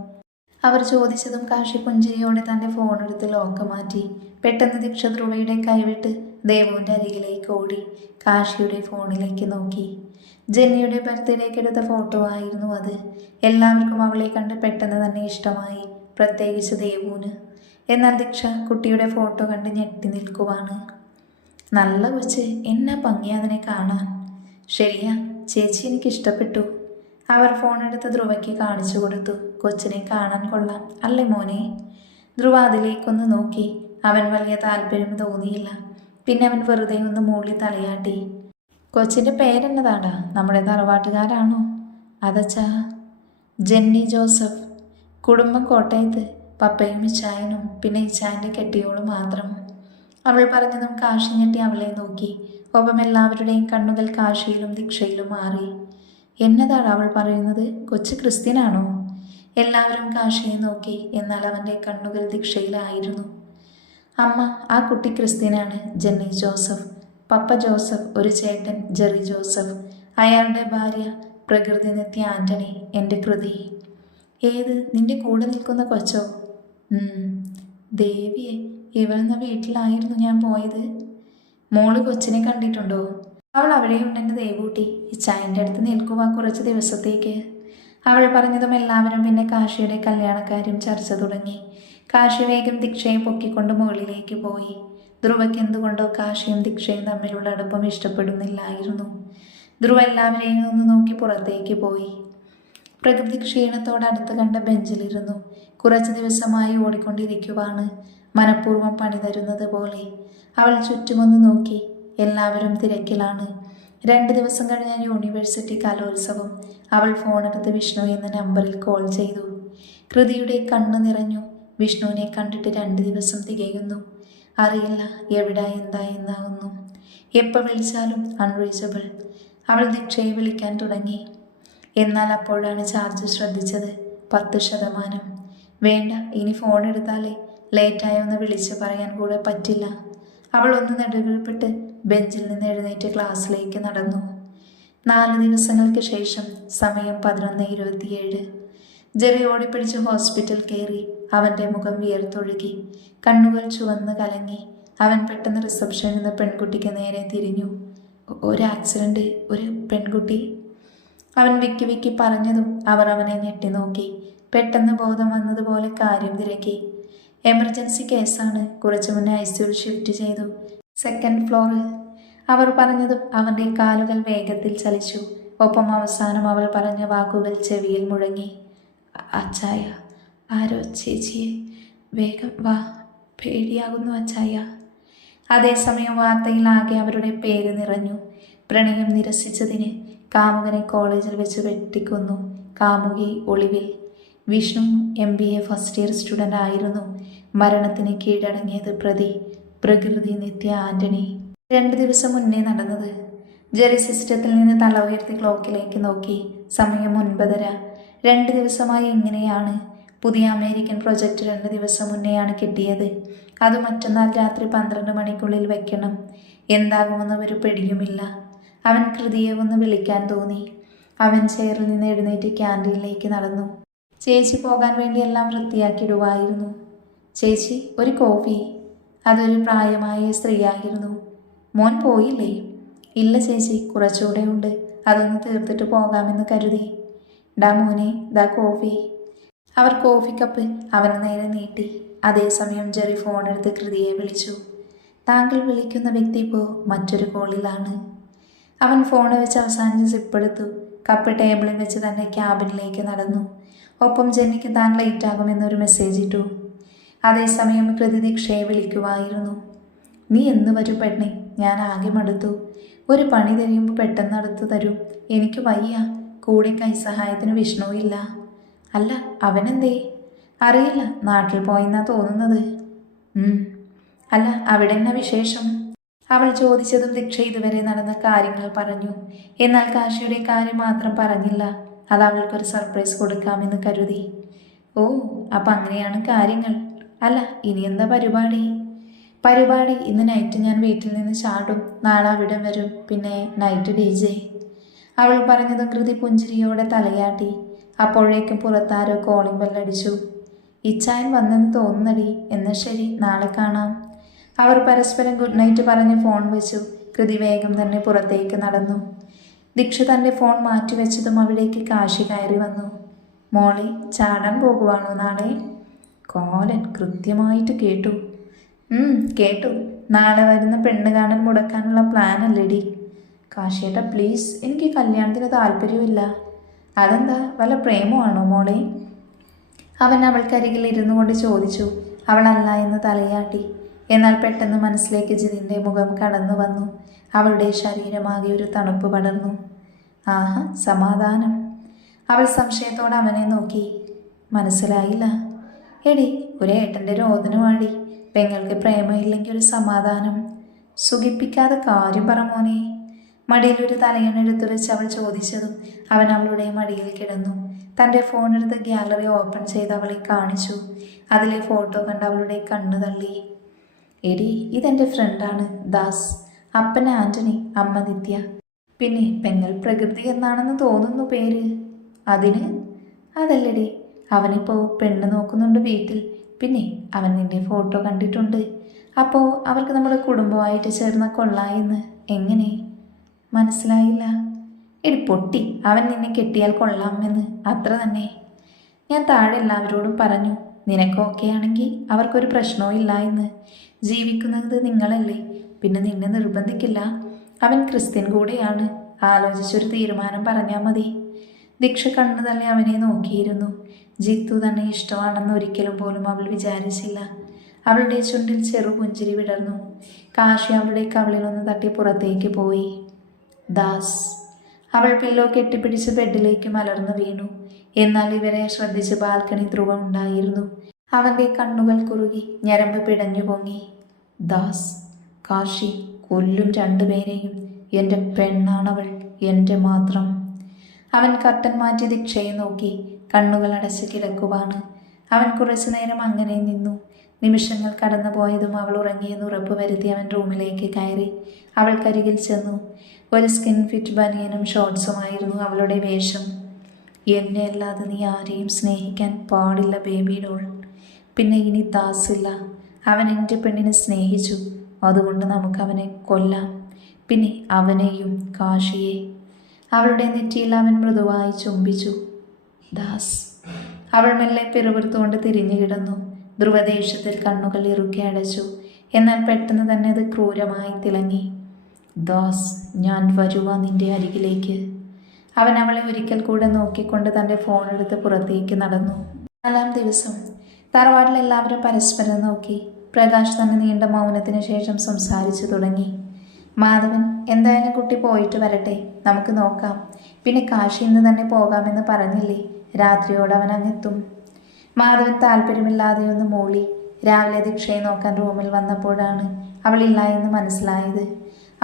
അവർ ചോദിച്ചതും കാശി പുഞ്ചിരിയോടെ തൻ്റെ ഫോണെടുത്ത് ലോക്ക് മാറ്റി. പെട്ടെന്ന് ദീക്ഷ ധ്രുവയുടെ കൈവിട്ട് ദേവുവിൻ്റെ അരികിലേക്ക് ഓടി കാശിയുടെ ഫോണിലേക്ക് നോക്കി. ജെന്നിയുടെ ബർത്ത്ഡേക്ക് എടുത്ത ഫോട്ടോ ആയിരുന്നു അത്. എല്ലാവർക്കും അവളെ കണ്ട് പെട്ടെന്ന് തന്നെ ഇഷ്ടമായി, പ്രത്യേകിച്ച് ദേവുവിന്. എന്നാൽ ദീക്ഷ കുട്ടിയുടെ ഫോട്ടോ കണ്ട് ഞെട്ടി നിൽക്കുവാണ്. നല്ല കൊച്ച്, എന്നാ ഭംഗി അതിനെ കാണാൻ. ശരിയാ ചേച്ചി, എനിക്ക് ഇഷ്ടപ്പെട്ടു. അവർ ഫോണെടുത്ത് ധ്രുവയ്ക്ക് കാണിച്ചു കൊടുത്തു. കൊച്ചിനെ കാണാൻ കൊള്ളാം അല്ലേ മോനെ? ധ്രുവ അതിലേക്കൊന്ന് നോക്കി. അവൻ വലിയ താല്പര്യം തോന്നിയില്ല. പിന്നെ അവൻ വെറുതെ ഒന്ന് മൂളി തലയാട്ടി. കൊച്ചിൻ്റെ പേരെന്നതാടാ? നമ്മുടെ തറവാട്ടുകാരാണോ? അതച്ചാ, ജെന്നി ജോസഫ്. കുടുംബം കോട്ടയത്ത്. പപ്പയും ഇച്ചായനും പിന്നെ ഇച്ചായൻ്റെ കെട്ടിയോളും മാത്രം. അവൾ പറഞ്ഞതും കാശി ഞെട്ടി അവളെ നോക്കി. ഒപ്പം എല്ലാവരുടെയും കണ്ണുകൾ കാശിയിലും ദീക്ഷയിലും മാറി. എന്നതാണ് അവൾ പറയുന്നത്? കൊച്ചു ക്രിസ്ത്യനാണോ? എല്ലാവരും കാശിയെ നോക്കി. എന്നാൽ അവൻ്റെ കണ്ണുകൾ ദീക്ഷയിലായിരുന്നു. അമ്മ, ആ കുട്ടി ക്രിസ്ത്യനാണ്, ജെന്നി ജോസഫ്. പപ്പ ജോസഫ്, ഒരു ചേട്ടൻ ജെറി ജോസഫ്, അയാളുടെ ഭാര്യ പ്രകൃതി നിത്യ ആൻ്റണി, എൻ്റെ കൃതി. ഏത്, നിന്റെ കൂടെ നിൽക്കുന്ന കൊച്ചോ? ദേവിയെ, ഇവളെന്ന വീട്ടിലായിരുന്നു ഞാൻ പോയത്. മോള് കൊച്ചിനെ കണ്ടിട്ടുണ്ടോ? അവൾ അവിടെയുണ്ടെൻ്റെ ദേവൂട്ടി. ഇച്ചായൻ്റെ അടുത്ത് നിൽക്കുക കുറച്ച് ദിവസത്തേക്ക്. അവൾ പറഞ്ഞതും എല്ലാവരും പിന്നെ കാശിയുടെ കല്യാണക്കാരും ചർച്ച തുടങ്ങി. കാശി വേഗം ദീക്ഷയെ പൊക്കിക്കൊണ്ട് മുകളിലേക്ക് പോയി. ധ്രുവയ്ക്ക് എന്തുകൊണ്ടോ കാശിയും ദീക്ഷയും തമ്മിലുള്ള അടുപ്പം ഇഷ്ടപ്പെടുന്നില്ലായിരുന്നു. ധ്രുവ എല്ലാവരെയും ഒന്ന് നോക്കി പുറത്തേക്ക് പോയി. പ്രകൃതി ക്ഷീണത്തോടെ അടുത്ത് കണ്ട ബെഞ്ചിലിരുന്നു. കുറച്ച് ദിവസമായി ഓടിക്കൊണ്ടിരിക്കുവാണ്, മനഃപൂർവ്വം പണി തരുന്നത് പോലെ. അവൾ ചുറ്റുമൊന്ന് നോക്കി. എല്ലാവരും തിരക്കിലാണ്. 2 ദിവസം കഴിഞ്ഞ യൂണിവേഴ്സിറ്റി കലോത്സവം. അവൾ ഫോണെടുത്ത് വിഷ്ണു എന്ന നമ്പറിൽ കോൾ ചെയ്തു. കൃതിയുടെ കണ്ണ് നിറഞ്ഞു. വിഷ്ണുവിനെ കണ്ടിട്ട് 2 ദിവസം തികയുന്നു. അറിയില്ല എവിടെ എന്താ എന്നാവുന്നു. എപ്പോൾ വിളിച്ചാലും അൺറീച്ചബിൾ. അവൾ ദീക്ഷയെ വിളിക്കാൻ തുടങ്ങി. എന്നാൽ അപ്പോഴാണ് ചാർജ് ശ്രദ്ധിച്ചത്. 10%. വേണ്ട, ഇനി ഫോൺ എടുത്താലേ ലേറ്റായൊന്ന് വിളിച്ച് പറയാൻ കൂടെ പറ്റില്ല. അവൾ ഒന്ന് നെടുവീർപ്പിട്ട് ബെഞ്ചിൽ നിന്ന് എഴുന്നേറ്റ് ക്ലാസ്സിലേക്ക് നടന്നു. 4 ദിവസങ്ങൾക്ക് ശേഷം സമയം 11:27. ജെറി ഓടിപ്പിടിച്ച് ഹോസ്പിറ്റൽ കയറി. അവൻ്റെ മുഖം വിയർത്തൊഴുകി, കണ്ണുകൾ ചുവന്ന് കലങ്ങി. അവൻ പെട്ടെന്ന് റിസപ്ഷനിൽ നിന്ന് പെൺകുട്ടിക്ക് നേരെ തിരിഞ്ഞു. ഒരു ആക്സിഡൻറ്റ്, ഒരു പെൺകുട്ടി. അവൻ വിക്കി വിക്കി പറഞ്ഞതും അവർ അവനെ ഞെട്ടി നോക്കി. പെട്ടെന്ന് ബോധം വന്നതുപോലെ കാര്യം തിരക്കി. എമർജൻസി കേസാണ്, കുറച്ചു മുന്നേ ICUവിൽ ഷിഫ്റ്റ് ചെയ്തു, 2nd ഫ്ലോർ. അവർ പറഞ്ഞതും അവൻ്റെ കാലുകൾ വേഗത്തിൽ ചലിച്ചു. ഒപ്പം അവസാനം അവൾ പറഞ്ഞ വാക്കുകൾ ചെവിയിൽ മുഴങ്ങി. അച്ചായ, ആരോ ചേച്ചിയെ, വേഗം വാ, പേടിയാകുന്നു അച്ചായ. അതേസമയം വാർത്തയിലാകെ അവരുടെ പേര് നിറഞ്ഞു. പ്രണയം നിരസിച്ചതിന് കാമുകനെ കോളേജിൽ വെച്ച് വെട്ടിക്കൊന്നു. കാമുകി ഒളിവിൽ. Vishnu MBA first year student ആയിരുന്നു. മരണത്തിന് കീഴടങ്ങിയത് പ്രതി പ്രകൃതി നിത്യ ആൻ്റണി. 2 ദിവസം മുന്നേ നടന്നത്. ജെറി സിസ്റ്റത്തിൽ നിന്ന് തല ഉയർത്തി ക്ലോക്കിലേക്ക് നോക്കി. സമയം 9:30. 2 ദിവസമായി ഇങ്ങനെയാണ്. പുതിയ അമേരിക്കൻ പ്രൊജക്റ്റ് 2 ദിവസം മുന്നെയാണ് കിട്ടിയത്. അത് മറ്റന്നാൾ രാത്രി 12 മണിക്കുള്ളിൽ വെക്കണം. എന്താകുമെന്ന് ഒരു പിടിയുമില്ല. അവൻ കൃതിയെ ഒന്ന് വിളിക്കാൻ തോന്നി. അവൻ ചെയറിൽ നിന്ന് എഴുന്നേറ്റ് ക്യാൻറ്റീനിലേക്ക് നടന്നു. ചേച്ചി പോകാൻ വേണ്ടി എല്ലാം വൃത്തിയാക്കിയിടുവായിരുന്നു. ചേച്ചി, ഒരു കോഫി. അതൊരു പ്രായമായ സ്ത്രീയായിരുന്നു. മോൻ പോയില്ലേ? ഇല്ല ചേച്ചി, കുറച്ചുകൂടെ ഉണ്ട്, അതൊന്ന് തീർത്തിട്ട് പോകാമെന്ന് കരുതി. ഡാ മോനെ, ദാ കോഫി. അവർ കോഫി കപ്പ് അവന് നേരെ നീട്ടി. അതേസമയം ജെറി ഫോണെടുത്ത് കൃതിയെ വിളിച്ചു. താങ്കൾ വിളിക്കുന്ന വ്യക്തി ഇപ്പോൾ മറ്റൊരു കോളിലാണ്. അവൻ ഫോൺ വെച്ച് അവസാനിച്ച് സിപ്പെടുത്തു. കപ്പ് ടേബിളിൽ വെച്ച് തന്നെ ക്യാബിനിലേക്ക് നടന്നു. ഒപ്പം ജെന്നിക്ക് താൻ ലേറ്റാകുമെന്നൊരു മെസ്സേജ് ഇട്ടു. അതേസമയം കൃതി ദീക്ഷയെ വിളിക്കുമായിരുന്നു. നീ എന്ന് വരും പെണ്ണെ, ഞാൻ ആകെ മടുത്തു. ഒരു പണി തരുമ്പോൾ പെട്ടെന്ന് അടുത്ത് തരും. എനിക്ക് വയ്യ. കൂടെ കൈസഹായത്തിന് വിഷ്ണുവില്ല. അല്ല, അവനെന്തേ? അറിയില്ല, നാട്ടിൽ പോയെന്നാ തോന്നുന്നത്. അല്ല, അവിടെ എന്നാ വിശേഷം? അവൾ ചോദിച്ചതും ദീക്ഷ ഇതുവരെ നടന്ന കാര്യങ്ങൾ പറഞ്ഞു. എന്നാൽ കാശിയുടെ കാര്യം മാത്രം പറഞ്ഞില്ല. അത് അവൾക്കൊരു സർപ്രൈസ് കൊടുക്കാമെന്ന് കരുതി. ഓ, അപ്പം അങ്ങനെയാണ് കാര്യങ്ങൾ. അല്ല, ഇനി എന്താ പരിപാടി? പരിപാടി ഇന്ന് നൈറ്റ് ഞാൻ വീട്ടിൽ നിന്ന് ചാടും, നാളെ അവിടെ വരും, പിന്നെ നൈറ്റ് DJ. അവൾ പറഞ്ഞതും കൃതി പുഞ്ചിരിയോടെ തലയാട്ടി. അപ്പോഴേക്കും പുറത്താരോ കോളിംഗ് ബെല്ലടിച്ചു. ഇച്ചായൻ വന്നെന്ന് തോന്നുന്നടി, എന്നാൽ ശരി, നാളെ കാണാം. അവർ പരസ്പരം ഗുഡ് നൈറ്റ് പറഞ്ഞ് ഫോൺ വെച്ചു. കൃതി വേഗം തന്നെ പുറത്തേക്ക് നടന്നു. ദീക്ഷ തൻ്റെ ഫോൺ മാറ്റിവെച്ചതും അവിടേക്ക് കാശി കയറി വന്നു. മോളെ, ചാടാൻ പോകുവാണോ നാളെ? കോലൻ കൃത്യമായിട്ട് കേട്ടു. കേട്ടു. നാളെ വരുന്ന പെണ്ണ് കാണൽ മുടക്കാനുള്ള പ്ലാൻ അല്ലേടി? കാശിയേട്ടാ പ്ലീസ്, എനിക്ക് കല്യാണത്തിന് താല്പര്യമില്ല. അതെന്താ, വല്ല പ്രേമമാണോ മോളെ? അവൻ അവൾക്കരികിൽ ഇരുന്നു കൊണ്ട് ചോദിച്ചു. അവളല്ല എന്ന് തലയാട്ടി. എന്നാൽ പെട്ടെന്ന് മനസ്സിലേക്ക് ജിതിൻ്റെ മുഖം കടന്നു വന്നു. അവളുടെ ശരീരമാകെ ഒരു തണുപ്പ് പടർന്നു. ആഹാ, സമാധാനം. അവൾ സംശയത്തോടെ അവനെ നോക്കി. മനസ്സിലായില്ല. എടി, ഒരു ഏട്ടൻ്റെ രോദനമാടി. പെങ്ങൾക്ക് പ്രേമമില്ലെങ്കിൽ ഒരു സമാധാനം. സുഖിപ്പിക്കാതെ കാര്യം പറ മോനെ. മടിയിലൊരു തലയണെടുത്തു വെച്ച് അവൾ ചോദിച്ചതും അവൻ അവളുടെ മടിയിൽ കിടന്നു. തൻ്റെ ഫോണെടുത്ത് ഗ്യാലറി ഓപ്പൺ ചെയ്ത് അവളെ കാണിച്ചു. അതിലെ ഫോട്ടോ കണ്ട് അവളുടെ കണ്ണു തള്ളി. എടി, ഇതെൻ്റെ ഫ്രണ്ടാണ് ദാസ്. അപ്പൻ ആൻ്റണി, അമ്മ നിത്യ. പിന്നെ പെങ്ങൾ പ്രകൃതി എന്നാണെന്ന് തോന്നുന്നു പേര്. അതിന്? അതല്ലടി, അവനിപ്പോൾ പെണ്ണ് നോക്കുന്നുണ്ട് വീട്ടിൽ. പിന്നെ അവൻ നിന്റെ ഫോട്ടോ കണ്ടിട്ടുണ്ട്. അപ്പോൾ അവർക്ക് നമ്മുടെ കുടുംബമായിട്ട് ചേർന്ന കൊള്ളായെന്ന്. എങ്ങനെ? മനസ്സിലായില്ല. എടി പൊട്ടി, അവൻ നിന്നെ കെട്ടിയാൽ കൊള്ളാമെന്ന്, അത്ര തന്നെ. ഞാൻ താഴെ എല്ലാവരോടും പറഞ്ഞു. നിനക്ക് ഓക്കെ ആണെങ്കിൽ അവർക്കൊരു പ്രശ്നവും ഇല്ല എന്ന്. ജീവിക്കുന്നത് നിങ്ങളല്ലേ, പിന്നെ നിന്നെ നിർബന്ധിക്കില്ല. അവൻ ക്രിസ്ത്യൻ കൂടെയാണ്. ആലോചിച്ചൊരു തീരുമാനം പറഞ്ഞാൽ മതി. ദീക്ഷ കണ്ണു തള്ളി അവനെ നോക്കിയിരുന്നു. ജിത്തു തന്നെ ഇഷ്ടമാണെന്ന് ഒരിക്കലും പോലും അവൾ വിചാരിച്ചില്ല. അവളുടെ ചുണ്ടിൽ ചെറു പുഞ്ചിരി വിടർന്നു. കാശി അവളുടെ കവിളിലൊന്ന് തട്ടി പുറത്തേക്ക് പോയി. ദാസ്. അവൾ പില്ലോ കെട്ടിപ്പിടിച്ച് ബെഡിലേക്ക് മലർന്നു വീണു. എന്നാൽ ഇവരെ ശ്രദ്ധിച്ച് ബാൽക്കണി ധ്രുവം ഉണ്ടായിരുന്നു. അവൻ്റെ കണ്ണുകൾ കുറുകി, ഞരമ്പ് പിടഞ്ഞു പൊങ്ങി. ദാസ്, കാശി കൊല്ലും രണ്ടുപേരെയും. എൻ്റെ പെണ്ണാണവൾ, എൻ്റെ മാത്രം. അവൻ കർട്ടൻ മാറ്റി ദീക്ഷയെ നോക്കി. കണ്ണുകൾ അടച്ച് കിടക്കുവാണ്. അവൻ കുറച്ചു നേരം അങ്ങനെ നിന്നു. നിമിഷങ്ങൾ കടന്നു പോയതും അവൾ ഉറങ്ങിയെന്ന് ഉറപ്പ് വരുത്തി അവൻ റൂമിലേക്ക് കയറി. അവൾക്കരികിൽ ചെന്നു. ഒരു സ്കിൻ ഫിറ്റ് ബനിയനും ഷോർട്സുമായിരുന്നു അവളുടെ വേഷം. എന്നെ അല്ലാതെ നീ ആരെയും സ്നേഹിക്കാൻ പാടില്ല ബേബി ഡോൾ. പിന്നെ ഇനി ദാസില്ല. അവൻ എൻ്റെ പെണ്ണിനെ സ്നേഹിച്ചു, അതുകൊണ്ട് നമുക്കവനെ കൊല്ലാം. പിന്നെ അവനെയും കാശിയെ. അവളുടെ നെറ്റിയിൽ അവൻ മൃദുവായി ചുംബിച്ചു. ദാസ്. അവൾ മെല്ലെ പിറുപിറുത്തുകൊണ്ട് തിരിഞ്ഞു കിടന്നു. ധ്രുവദേശത്തിൽ കണ്ണുകൾ ഇറുക്കി അടച്ചു. എന്നാൽ പെട്ടെന്ന് തന്നെ അത് ക്രൂരമായി തിളങ്ങി. ദാസ്, ഞാൻ വരുവാ നിന്റെ അരികിലേക്ക്. അവൻ അവളെ ഒരിക്കൽ കൂടെ നോക്കിക്കൊണ്ട് തൻ്റെ ഫോണെടുത്ത് പുറത്തേക്ക് നടന്നു. 4-ാം ദിവസം തറവാട്ടിൽ എല്ലാവരും പരസ്പരം നോക്കി. പ്രകാശ് തന്നെ നീണ്ട മൗനത്തിന് ശേഷം സംസാരിച്ചു തുടങ്ങി. മാധവൻ, എന്തായാലും കുട്ടി പോയിട്ട് വരട്ടെ, നമുക്ക് നോക്കാം. പിന്നെ കാശി ഇന്ന് തന്നെ പോകാമെന്ന് പറഞ്ഞില്ലേ, രാത്രിയോടെ അവൻ അങ്ങെത്തും. മാധവൻ താല്പര്യമില്ലാതെ ഒന്ന് മൂളി. രാവിലെ ദീക്ഷയെ നോക്കാൻ റൂമിൽ വന്നപ്പോഴാണ് അവളില്ല എന്ന് മനസ്സിലായത്.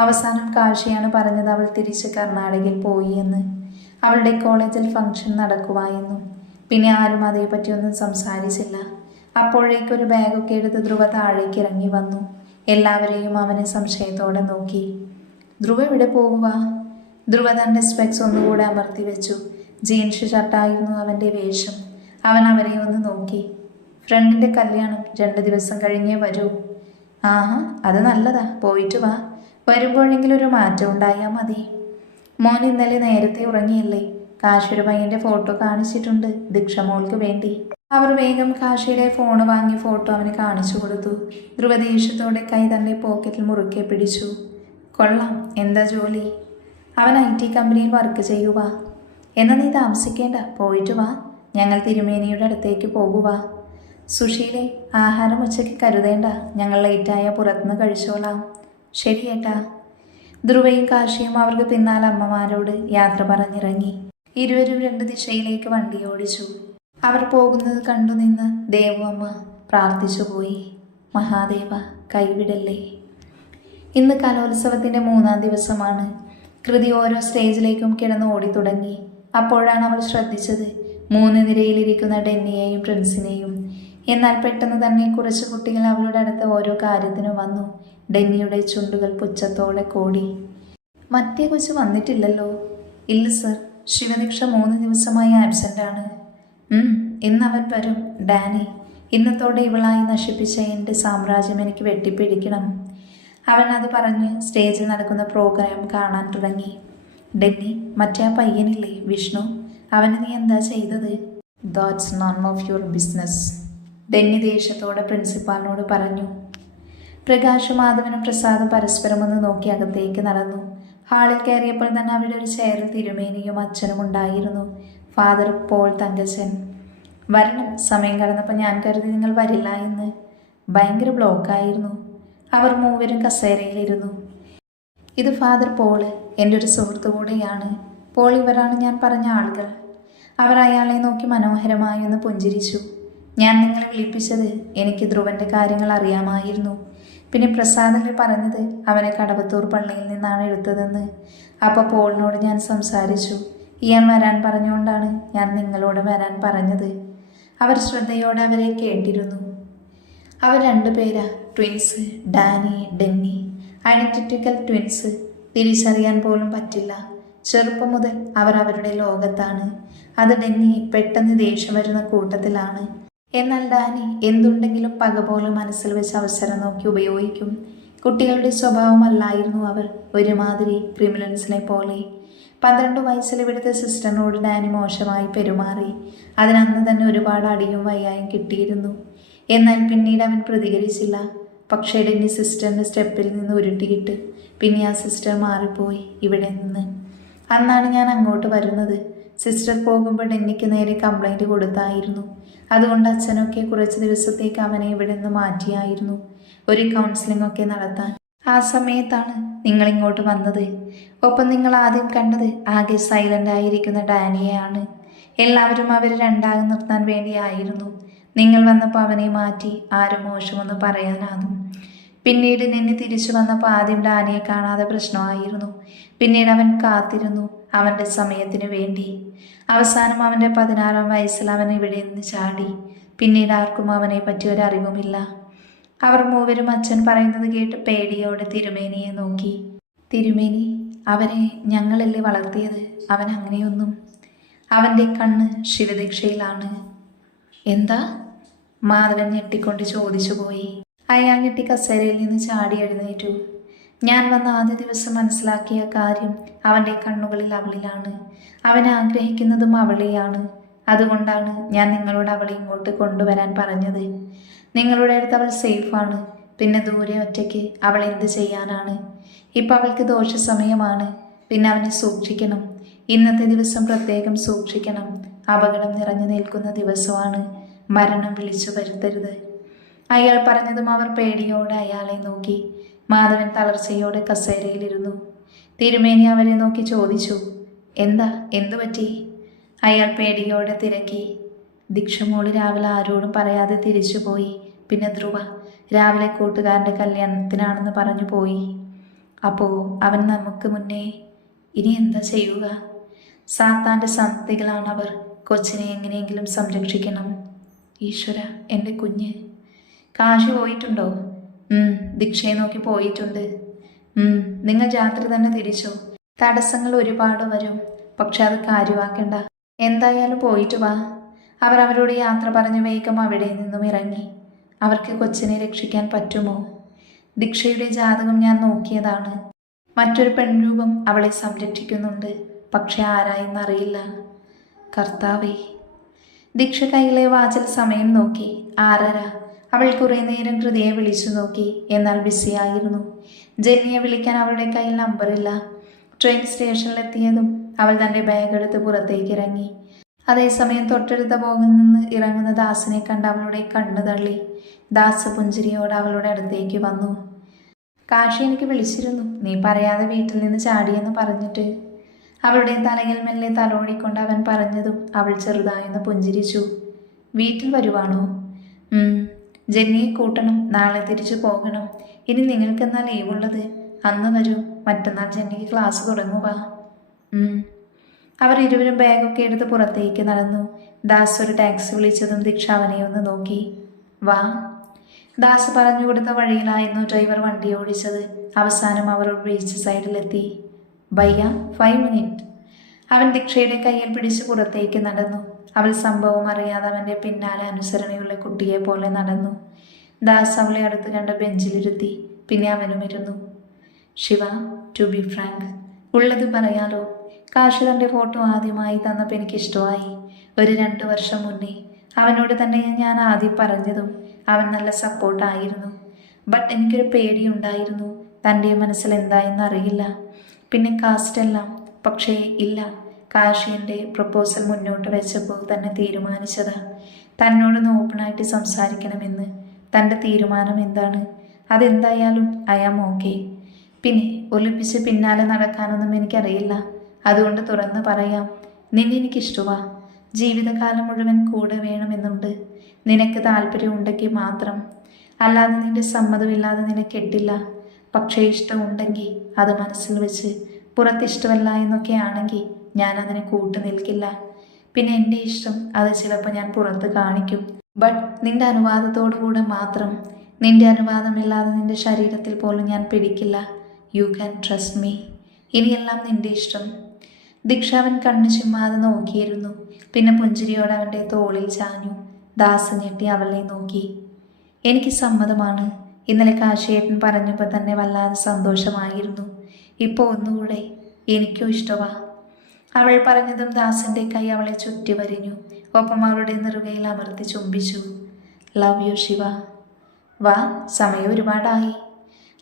അവസാനം കാശിയാണ് പറഞ്ഞത് അവൾ തിരിച്ച് കർണാടകയിൽ പോയി എന്ന്. അവളുടെ കോളേജിൽ ഫംഗ്ഷൻ നടക്കുവായിരുന്നു. പിന്നെ ആരും അതേപ്പറ്റിയൊന്നും സംസാരിച്ചില്ല. അപ്പോഴേക്കൊരു ബാഗൊക്കെ എടുത്ത് ധ്രുവ താഴേക്ക് ഇറങ്ങി വന്നു. എല്ലാവരെയും അവനെ സംശയത്തോടെ നോക്കി. ധ്രുവ എവിടെ പോകുക? ധ്രുവ തൻ്റെ സ്പെക്സ് ഒന്നുകൂടെ അമർത്തി വെച്ചു. ജീൻസ് ഷർട്ടായിരുന്നു അവൻ്റെ വേഷം. അവൻ അവരെ ഒന്ന് നോക്കി. ഫ്രണ്ടിൻ്റെ കല്യാണം 2 ദിവസം കഴിഞ്ഞേ വരൂ. ആഹാ, അത് നല്ലതാ, പോയിട്ട് വാ. വരുമ്പോഴെങ്കിലും ഒരു മാറ്റം ഉണ്ടായാൽ മതി. മോൻ ഇന്നലെ നേരത്തെ ഉറങ്ങിയല്ലേ? കാശിയുടെ പയ്യൻ്റെ ഫോട്ടോ കാണിച്ചിട്ടുണ്ട് ദീക്ഷ മോൾക്ക് വേണ്ടി. അവർ വേഗം കാശിയുടെ ഫോണ് വാങ്ങി ഫോട്ടോ അവന് കാണിച്ചു കൊടുത്തു. ധ്രുവ ദേഷ്യത്തോടെ കൈ തൻ്റെ പോക്കറ്റിൽ മുറുക്കെ പിടിച്ചു. കൊള്ളാം, എന്താ ജോലി? അവൻ IT കമ്പനിയിൽ വർക്ക് ചെയ്യുക. എന്നാൽ നീ താമസിക്കേണ്ട, പോയിട്ട് വാ. ഞങ്ങൾ തിരുമേനിയുടെ അടുത്തേക്ക് പോകുക. സുശീലെ, ആഹാരം ഉച്ചയ്ക്ക് കരുതേണ്ട, ഞങ്ങൾ ലേറ്റായ പുറത്തുനിന്ന് കഴിച്ചോളാം. ശരി ഏട്ടാ. ധ്രുവയും കാശിയും അവർക്ക് പിന്നാലെ അമ്മമാരോട് യാത്ര പറഞ്ഞിറങ്ങി. ഇരുവരും 2 ദിശയിലേക്ക് വണ്ടി ഓടിച്ചു. അവർ പോകുന്നത് കണ്ടുനിന്ന് ദേവുഅമ്മ പ്രാർത്ഥിച്ചുപോയി. മഹാദേവ, കൈവിടല്ലേ. ഇന്ന് കലോത്സവത്തിൻ്റെ 3-ാം ദിവസമാണ്. കൃതി ഓരോ സ്റ്റേജിലേക്കും കിടന്ന് ഓടി തുടങ്ങി. അപ്പോഴാണ് അവൾ ശ്രദ്ധിച്ചത് 3 നിരയിലിരിക്കുന്ന ഡെന്നിയെയും പ്രിൻസിനെയും. എന്നാൽ പെട്ടെന്ന് തന്നെ കുറച്ച് കുട്ടികൾ അവളുടെ അടുത്ത് ഓരോ കാര്യത്തിനും വന്നു. ഡെന്നിയുടെ ചുണ്ടുകൾ പുച്ഛത്തോടെ കോടി. മറ്റേ കൊച്ചു വന്നിട്ടില്ലല്ലോ. ഇല്ല സർ, ശിവദീക്ഷ 3 ദിവസമായി ആബ്സെൻ്റാണ്. ഇന്ന് അവൻ വരും ഡാനി. ഇന്നത്തോടെ ഇവളായി നശിപ്പിച്ച എൻ്റെ സാമ്രാജ്യം എനിക്ക് വെട്ടിപ്പിടിക്കണം. അവൻ അത് പറഞ്ഞ് സ്റ്റേജിൽ നടക്കുന്ന പ്രോഗ്രാം കാണാൻ തുടങ്ങി. ഡെന്നി, മറ്റേ പയ്യനില്ലേ വിഷ്ണു, അവന് നീ എന്താ ചെയ്തത്? That's none of your business, Denny ദേഷ്യത്തോടെ പ്രിൻസിപ്പാളിനോട് പറഞ്ഞു. പ്രകാശും മാധവനും പ്രസാദും പരസ്പരം ഒന്ന് നോക്കി അകത്തേക്ക് നടന്നു. ഹാളിൽ കയറിയപ്പോൾ തന്നെ അവിടെ ഒരു ചെയറിൽ തിരുമേനിയും അച്ഛനും ഉണ്ടായിരുന്നു. Father Paul Thankachan. വരണം, സമയം കടന്നപ്പോൾ ഞാൻ കരുതി നിങ്ങൾ വരില്ല എന്ന്. ഭയങ്കര ബ്ലോക്കായിരുന്നു. അവർ മൂവരും കസേരയിലിരുന്നു. ഇത് ഫാദർ പോള്, എൻ്റെ ഒരു സുഹൃത്തു കൂടെയാണ്. പോൾ, ഇവരാണ് ഞാൻ പറഞ്ഞ ആളുകൾ. അവർ അയാളെ നോക്കി മനോഹരമായി ഒന്ന് പുഞ്ചിരിച്ചു. ഞാൻ നിങ്ങളെ വിളിപ്പിച്ചത് എനിക്ക് ധ്രുവൻ്റെ കാര്യങ്ങൾ അറിയാമായിരുന്നു. പിന്നെ പ്രസാദങ്ങൾ പറഞ്ഞത് അവനെ കടവത്തൂർ പള്ളിയിൽ നിന്നാണ് എടുത്തതെന്ന്. അപ്പോൾ പോളിനോട് ഞാൻ സംസാരിച്ചു. ഇയാൾ വരാൻ പറഞ്ഞുകൊണ്ടാണ് ഞാൻ നിങ്ങളോട് വരാൻ പറഞ്ഞത്. അവർ ശ്രദ്ധയോടെ അവരെ കേട്ടിരുന്നു. അവർ 2 പേരാ, ട്വിൻസ്, ഡാനി, ഡെന്നി. ഐഡൻറ്റിറ്റിക്കൽ ട്വിൻസ്. തിരിച്ചറിയാൻ പോലും പറ്റില്ല. ചെറുപ്പം മുതൽ അവർ അവരുടെ ലോകത്താണ്. അത് ഡെന്നി പെട്ടെന്ന് ദേഷ്യം വരുന്ന കൂട്ടത്തിലാണ്. എന്നാൽ ഡാനി എന്തുണ്ടെങ്കിലും പക പോലെ മനസ്സിൽ വെച്ച് അവസരം നോക്കി ഉപയോഗിക്കും. കുട്ടികളുടെ സ്വഭാവമല്ലായിരുന്നു അവർ. ഒരുമാതിരി ക്രിമിനൽസിനെ പോലെ. 12 വയസ്സിൽ ഇവിടുത്തെ സിസ്റ്ററിനോട് ഡാനി മോശമായി പെരുമാറി. അതിനന്ന് തന്നെ ഒരുപാട് അടിയും വയ്യായും കിട്ടിയിരുന്നു. എന്നാൽ പിന്നീട് അവൻ പ്രതികരിച്ചില്ല. പക്ഷേ ഡെന്നി സിസ്റ്ററിൻ്റെ സ്റ്റെപ്പിൽ നിന്ന് ഉരുട്ടിയിട്ട് പിന്നെ ആ സിസ്റ്റർ മാറിപ്പോയി ഇവിടെ നിന്ന്. അന്നാണ് ഞാൻ അങ്ങോട്ട് വരുന്നത്. സിസ്റ്റർ പോകുമ്പോൾ ഡെന്നിക്ക് നേരെ കംപ്ലൈൻറ്റ് കൊടുത്തായിരുന്നു. അതുകൊണ്ട് അച്ഛനൊക്കെ കുറച്ച് ദിവസത്തേക്ക് അവനെ ഇവിടെ നിന്ന് മാറ്റിയായിരുന്നു, ഒരു കൗൺസിലിംഗ് ഒക്കെ നടത്താൻ. ആ സമയത്താണ് നിങ്ങളിങ്ങോട്ട് വന്നത്. ഒപ്പം നിങ്ങൾ ആദ്യം കണ്ടത് ആകെ സൈലൻ്റ് ആയിരിക്കുന്ന ഡാനിയെയാണ്. എല്ലാവരും അവർ രണ്ടാകും നിർത്താൻ വേണ്ടിയായിരുന്നു. നിങ്ങൾ വന്നപ്പോൾ അവനെ മാറ്റി ആരും മോശമൊന്നും പറയാനാകും. പിന്നീട് നിന്നെ തിരിച്ചു വന്നപ്പോൾ ആദ്യം ഡാനിയെ കാണാതെ പ്രശ്നമായിരുന്നു. പിന്നീട് അവൻ കാത്തിരുന്നു അവൻ്റെ സമയത്തിനു വേണ്ടി. അവസാനം അവൻ്റെ 16-ാം വയസ്സിൽ അവൻ ഇവിടെ നിന്ന് ചാടി. പിന്നീട് ആർക്കും അവനെ പറ്റി ഒരറിവുമില്ല. അവർ മൂവരും അച്ഛൻ പറയുന്നത് കേട്ട് പേടിയോടെ തിരുമേനിയെ നോക്കി. തിരുമേനി, അവരെ ഞങ്ങളല്ലേ വളർത്തിയത്. അവൻ അങ്ങനെയൊന്നും. അവൻ്റെ കണ്ണ് ശിവദീക്ഷയിലാണ്. എന്താ? മാധവൻ ഞെട്ടിക്കൊണ്ട് ചോദിച്ചു പോയി. അയാൾ ഞെട്ടി കസേരയിൽ നിന്ന് ചാടി എഴുന്നേറ്റു. ഞാൻ വന്ന ആദ്യ ദിവസം മനസ്സിലാക്കിയ കാര്യം അവൻ്റെ കണ്ണുകളിൽ അവളിലാണ്. അവൻ ആഗ്രഹിക്കുന്നതും അവളെയാണ്. അതുകൊണ്ടാണ് ഞാൻ നിങ്ങളോട് അവളെ ഇങ്ങോട്ട് കൊണ്ടുവരാൻ പറഞ്ഞത്. നിങ്ങളുടെ അടുത്ത് അവൾ സേഫാണ്. പിന്നെ ദൂരെ ഒറ്റയ്ക്ക് അവൾ എന്ത് ചെയ്യാനാണ്? ഇപ്പം അവൾക്ക് ദോഷ സമയമാണ്. പിന്നെ അവനെ സൂക്ഷിക്കണം. ഇന്നത്തെ ദിവസം പ്രത്യേകം സൂക്ഷിക്കണം. അപകടം നിറഞ്ഞു നിൽക്കുന്ന ദിവസമാണ്. മരണം വിളിച്ചു വരുത്തരുത്. അയാൾ പറഞ്ഞതും അവർ പേടിയോടെ അയാളെ നോക്കി. മാധവൻ തളർച്ചയോടെ കസേരയിലിരുന്നു. തിരുമേനി അവരെ നോക്കി ചോദിച്ചു, എന്താ, എന്തു പറ്റി? അയാൾ പേടിയോടെ തിരക്കി. ദീക്ഷമോള് രാവിലെ ആരോടും പറയാതെ തിരിച്ചുപോയി. പിന്നെ ധ്രുവ രാവിലെ കൂട്ടുകാരൻ്റെ കല്യാണത്തിനാണെന്ന് പറഞ്ഞു പോയി. അപ്പോൾ അവൻ നമുക്ക് മുന്നേ. ഇനി എന്താ ചെയ്യുക? സാത്താൻ്റെ സന്തതികളാണവർ. കൊച്ചിനെ എങ്ങനെയെങ്കിലും സംരക്ഷിക്കണം. ഈശ്വര, എൻ്റെ കുഞ്ഞ്. കാശി പോയിട്ടുണ്ടോ? ദീക്ഷയെ നോക്കി പോയിട്ടുണ്ട്. നിങ്ങൾ രാത്രി തന്നെ തിരിച്ചോ? തടസ്സങ്ങൾ ഒരുപാട് വരും, പക്ഷെ അത് കാര്യമാക്കണ്ട. എന്തായാലും പോയിട്ട് വാ. അവർ അവരോട് യാത്ര പറഞ്ഞ് വേഗം അവിടെ നിന്നും ഇറങ്ങി. അവർക്ക് കൊച്ചിനെ രക്ഷിക്കാൻ പറ്റുമോ? ദീക്ഷയുടെ ജാതകം ഞാൻ നോക്കിയതാണ്. മറ്റൊരു പെൺരൂപം അവളെ സംരക്ഷിക്കുന്നുണ്ട്. പക്ഷെ ആരായെന്നറിയില്ല. കർത്താവേ. ദീക്ഷ കയ്യിലെ വാച്ചിൽ സമയം നോക്കി. 6:30. അവൾ കുറേ നേരം കൃതിയെ വിളിച്ചു നോക്കി. എന്നാൽ ബിസിയായിരുന്നു. ജെന്നിയെ വിളിക്കാൻ അവളുടെ കയ്യിൽ നമ്പറില്ല. ട്രെയിൻ സ്റ്റേഷനിലെത്തിയതും അവൾ തൻ്റെ ബാഗ് എടുത്ത് പുറത്തേക്ക് ഇറങ്ങി. അതേസമയം തൊട്ടടുത്ത ബോഗിൽ നിന്ന് ഇറങ്ങുന്ന ദാസിനെ കണ്ട് അവളുടെ കണ്ണ് തള്ളി. ദാസ് പുഞ്ചിരിയോടെ അവളുടെ അടുത്തേക്ക് വന്നു. കാശി എനിക്ക് വിളിച്ചിരുന്നു, നീ പറയാതെ വീട്ടിൽ നിന്ന് ചാടിയെന്ന് പറഞ്ഞിട്ട്. അവളുടെ തലയിൽ മെല്ലെ തലോടിക്കൊണ്ട് അവൻ പറഞ്ഞതും അവൾ ചെറുതായൊന്ന് പുഞ്ചിരിച്ചു. വീട്ടിൽ വരുവാണോ? ജെന്നിയെ കൂട്ടണം, നാളെ തിരിച്ചു പോകണം. ഇനി നിങ്ങൾക്കെന്നാ ലീവുള്ളത്? അന്ന് വരൂ, മറ്റന്നാൾ ജെന്നിക്ക് ക്ലാസ് തുടങ്ങുക. അവർ ഇരുവരും ബാഗൊക്കെ എടുത്ത് പുറത്തേക്ക് നടന്നു. ദാസ് ഒരു ടാക്സി വിളിച്ചതും ദീക്ഷ അവനെ ഒന്ന് നോക്കി. വാ. ദാസ് പറഞ്ഞു കൊടുത്ത വഴിയിലായിരുന്നു ഡ്രൈവർ വണ്ടി ഓടിച്ചത്. അവസാനം അവർ ബീച്ച് സൈഡിലെത്തി. ഭയ്യ 5 മിനിറ്റ്. അവൻ ദീക്ഷയുടെ കയ്യിൽ പിടിച്ച് പുറത്തേക്ക് നടന്നു. അവൾ സംഭവം അറിയാതെ അവൻ്റെ പിന്നാലെ അനുസരണയുള്ള കുട്ടിയെ പോലെ നടന്നു. ദാസ് അവളെ അടുത്ത് കണ്ട ബെഞ്ചിലിരുത്തി. പിന്നെ അവനും ഇരുന്നു. ശിവ, ടു ബി ഫ്രാങ്ക്, ഉള്ളത് പറയാലോ. കാശി തൻ്റെ ഫോട്ടോ ആദ്യമായി തന്നപ്പോൾ എനിക്കിഷ്ടമായി. ഒരു 2 വർഷം മുന്നേ അവനോട് തന്നെ ഞാൻ ആദ്യം പറഞ്ഞതും അവൻ നല്ല സപ്പോർട്ടായിരുന്നു. ബട്ട് എനിക്കൊരു പേടിയുണ്ടായിരുന്നു, തൻ്റെ മനസ്സിൽ എന്തായെന്ന് അറിയില്ല. പിന്നെ കാസ്റ്റെല്ലാം. പക്ഷേ ഇല്ല, കാശി എൻ്റെ പ്രപ്പോസൽ മുന്നോട്ട് വെച്ചപ്പോൾ തന്നെ തീരുമാനിച്ചതാ തന്നോടൊന്ന് ഓപ്പണായിട്ട് സംസാരിക്കണമെന്ന്. തൻ്റെ തീരുമാനം എന്താണ്? അതെന്തായാലും ഐ ആം ഓക്കെ. പിന്നെ ഒലിപ്പിച്ച് പിന്നാലെ നടക്കാനൊന്നും എനിക്കറിയില്ല. അതുകൊണ്ട് തുറന്ന് പറയാം, നിന്നെ എനിക്കിഷ്ടമാ. ജീവിതകാലം മുഴുവൻ കൂടെ വേണമെന്നുണ്ട്. നിനക്ക് താല്പര്യമുണ്ടെങ്കിൽ മാത്രം. അല്ലാതെ നിന്റെ സമ്മതമില്ലാതെ നിന്നെ കെട്ടില്ല. പക്ഷേ ഇഷ്ടമുണ്ടെങ്കിൽ അത് മനസ്സിൽ വെച്ച്. പുറത്തിഷ്ടമല്ല എന്നൊക്കെ ആണെങ്കിൽ ഞാൻ അതിനെ കൂട്ടു നിൽക്കില്ല. പിന്നെ എൻ്റെ ഇഷ്ടം അത് ചിലപ്പോൾ ഞാൻ പുറത്ത് കാണിക്കും. ബട്ട് നിന്റെ അനുവാദത്തോടു കൂടെ മാത്രം. നിന്റെ അനുവാദമില്ലാതെ നിന്റെ ശരീരത്തിൽ പോലും ഞാൻ പിടിക്കില്ല. You can trust me. ഇനിയെല്ലാം നിന്റെ ഇഷ്ടം. ദീക്ഷ അവൻ കണ്ണു ചിമ്മാതെ നോക്കിയിരുന്നു. പിന്നെ പുഞ്ചിരിയോടെ അവൻ്റെ തോളിൽ ചാഞ്ഞു. ദാസ് ഞെട്ടി അവളെ നോക്കി. എനിക്ക് സമ്മതമാണ്. ഇന്നലെ കാശിയേട്ടൻ പറഞ്ഞപ്പോൾ തന്നെ വല്ലാതെ സന്തോഷമായിരുന്നു. ഇപ്പോൾ ഒന്നുകൂടെ എനിക്കും ഇഷ്ടമാ. അവൾ പറഞ്ഞതും ദാസിൻ്റെ കൈ അവളെ ചുറ്റി വരിഞ്ഞു. ഒപ്പം അവളുടെ നെറുകയിൽ അമർത്തി ചുംബിച്ചു. Love you Shiva. വാ, സമയം ഒരുപാടായി.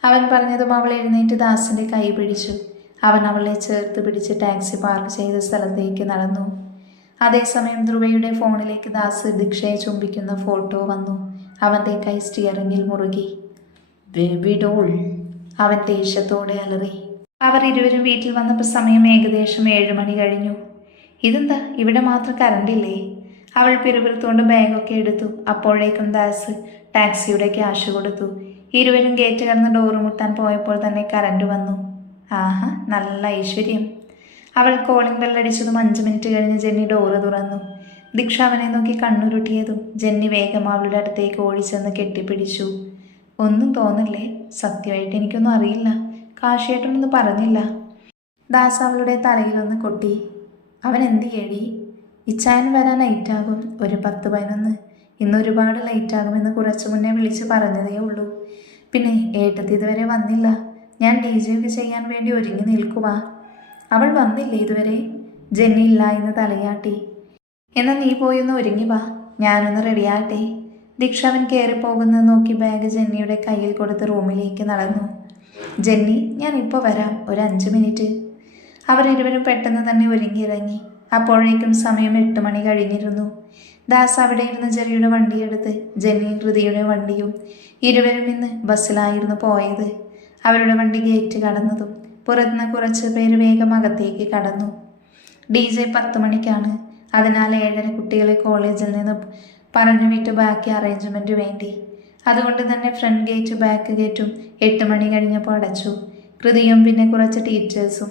അവൻ പറഞ്ഞതും അവൾ എഴുന്നേറ്റ് ദാസിൻ്റെ കൈ പിടിച്ചു. അവൻ അവളെ ചേർത്ത് പിടിച്ച് ടാക്സി പാർക്ക് ചെയ്ത സ്ഥലത്തേക്ക് നടന്നു. അതേസമയം ധ്രുവയുടെ ഫോണിലേക്ക് ദാസ് ദീക്ഷയെ ചുംബിക്കുന്ന ഫോട്ടോ വന്നു. അവൻ്റെ കൈ സ്റ്റിയറിംഗിൽ മുറുകി. ബേബി ഡോൾ, അവൻ ദേഷ്യത്തോടെ അലറി. അവർ ഇരുവരും വീട്ടിൽ വന്നപ്പോൾ സമയം ഏകദേശം 7 മണി കഴിഞ്ഞു. ഇതെന്താ ഇവിടെ മാത്രം കറണ്ടില്ലേ? അവൾ പിറുപിറുത്തുകൊണ്ട് ബാഗൊക്കെ എടുത്തു. അപ്പോഴേക്കും ദാസ് ടാക്സിയുടെ ക്യാഷ് കൊടുത്തു. ഇരുവരും ഗേറ്റ് കടന്ന് ഡോറ് മുട്ടാൻ പോയപ്പോൾ തന്നെ കറണ്ട് വന്നു. ആഹാ, നല്ല ഐശ്വര്യം. അവൾ കോളിംഗ് ബെല്ലടിച്ചതും 5 മിനിറ്റ് കഴിഞ്ഞ് ജെന്നി ഡോറ് തുറന്നു. ദീക്ഷ അവനെ നോക്കി കണ്ണുരുട്ടിയതും ജെന്നി വേഗം അവളുടെ അടുത്തേക്ക് ഓടിച്ചെന്ന് കെട്ടിപ്പിടിച്ചു. ഒന്നും തോന്നില്ലേ? സത്യമായിട്ട് എനിക്കൊന്നും അറിയില്ല. കാശിയേട്ടനൊന്നും പറഞ്ഞില്ല. ദാസ് അവളുടെ തലയിലൊന്ന് കൊട്ടി. അവൻ എന്ത് ചെയ്യടി? ഇച്ചായൻ വരാൻ ലൈറ്റാകും. ഒരു 10-11. ഇന്നൊരുപാട് ലൈറ്റാകുമെന്ന് കുറച്ചു മുന്നേ വിളിച്ച് പറഞ്ഞതേ ഉള്ളൂ. പിന്നെ ഏട്ടത്തി ഇതുവരെ വന്നില്ല. ഞാൻ DJ ഒക്കെ ചെയ്യാൻ വേണ്ടി ഒരുങ്ങി നിൽക്കുക. അവൾ വന്നില്ലേ ഇതുവരെ? ജെന്നി ഇല്ല എന്ന് തലയാട്ടി. എന്നാൽ നീ പോയൊന്ന് ഒരുങ്ങി വാ, ഞാനൊന്ന് റെഡിയാകട്ടെ. ദീക്ഷ അവൻ കയറിപ്പോകുന്നത് നോക്കി ബാഗ് ജെന്നിയുടെ കയ്യിൽ കൊടുത്ത് റൂമിലേക്ക് നടന്നു. ജെന്നി, ഞാൻ ഇപ്പോൾ വരാം, ഒരു 5 മിനിറ്റ്. അവരിരുവരും പെട്ടെന്ന് തന്നെ ഒരുങ്ങിയിറങ്ങി. അപ്പോഴേക്കും സമയം 8 മണി കഴിഞ്ഞിരുന്നു. ദാസ് അവിടെ ഇരുന്ന് ജെറിയുടെ വണ്ടിയെടുത്ത് ജെന്നിയും കൃതിയുടെ വണ്ടിയും. ഇരുവരും ഇന്ന് ബസ്സിലായിരുന്നു പോയത്. അവരുടെ വണ്ടി ഗേറ്റ് കടന്നതും പുറത്തുനിന്ന് കുറച്ച് പേര് വേഗം അകത്തേക്ക് കടന്നു. DJ 10 മണിക്കാണ്. അതിനാൽ 7:30 കുട്ടികളെ കോളേജിൽ നിന്ന് പറഞ്ഞു വിട്ട് ബാക്കി അറേഞ്ച്മെൻറ്റ് വേണ്ടി. അതുകൊണ്ട് തന്നെ ഫ്രണ്ട് ഗേറ്റ് ബാക്ക് ഗേറ്റും 8 മണി കഴിഞ്ഞപ്പോൾ അടച്ചു. കൃതിയും പിന്നെ കുറച്ച് ടീച്ചേഴ്സും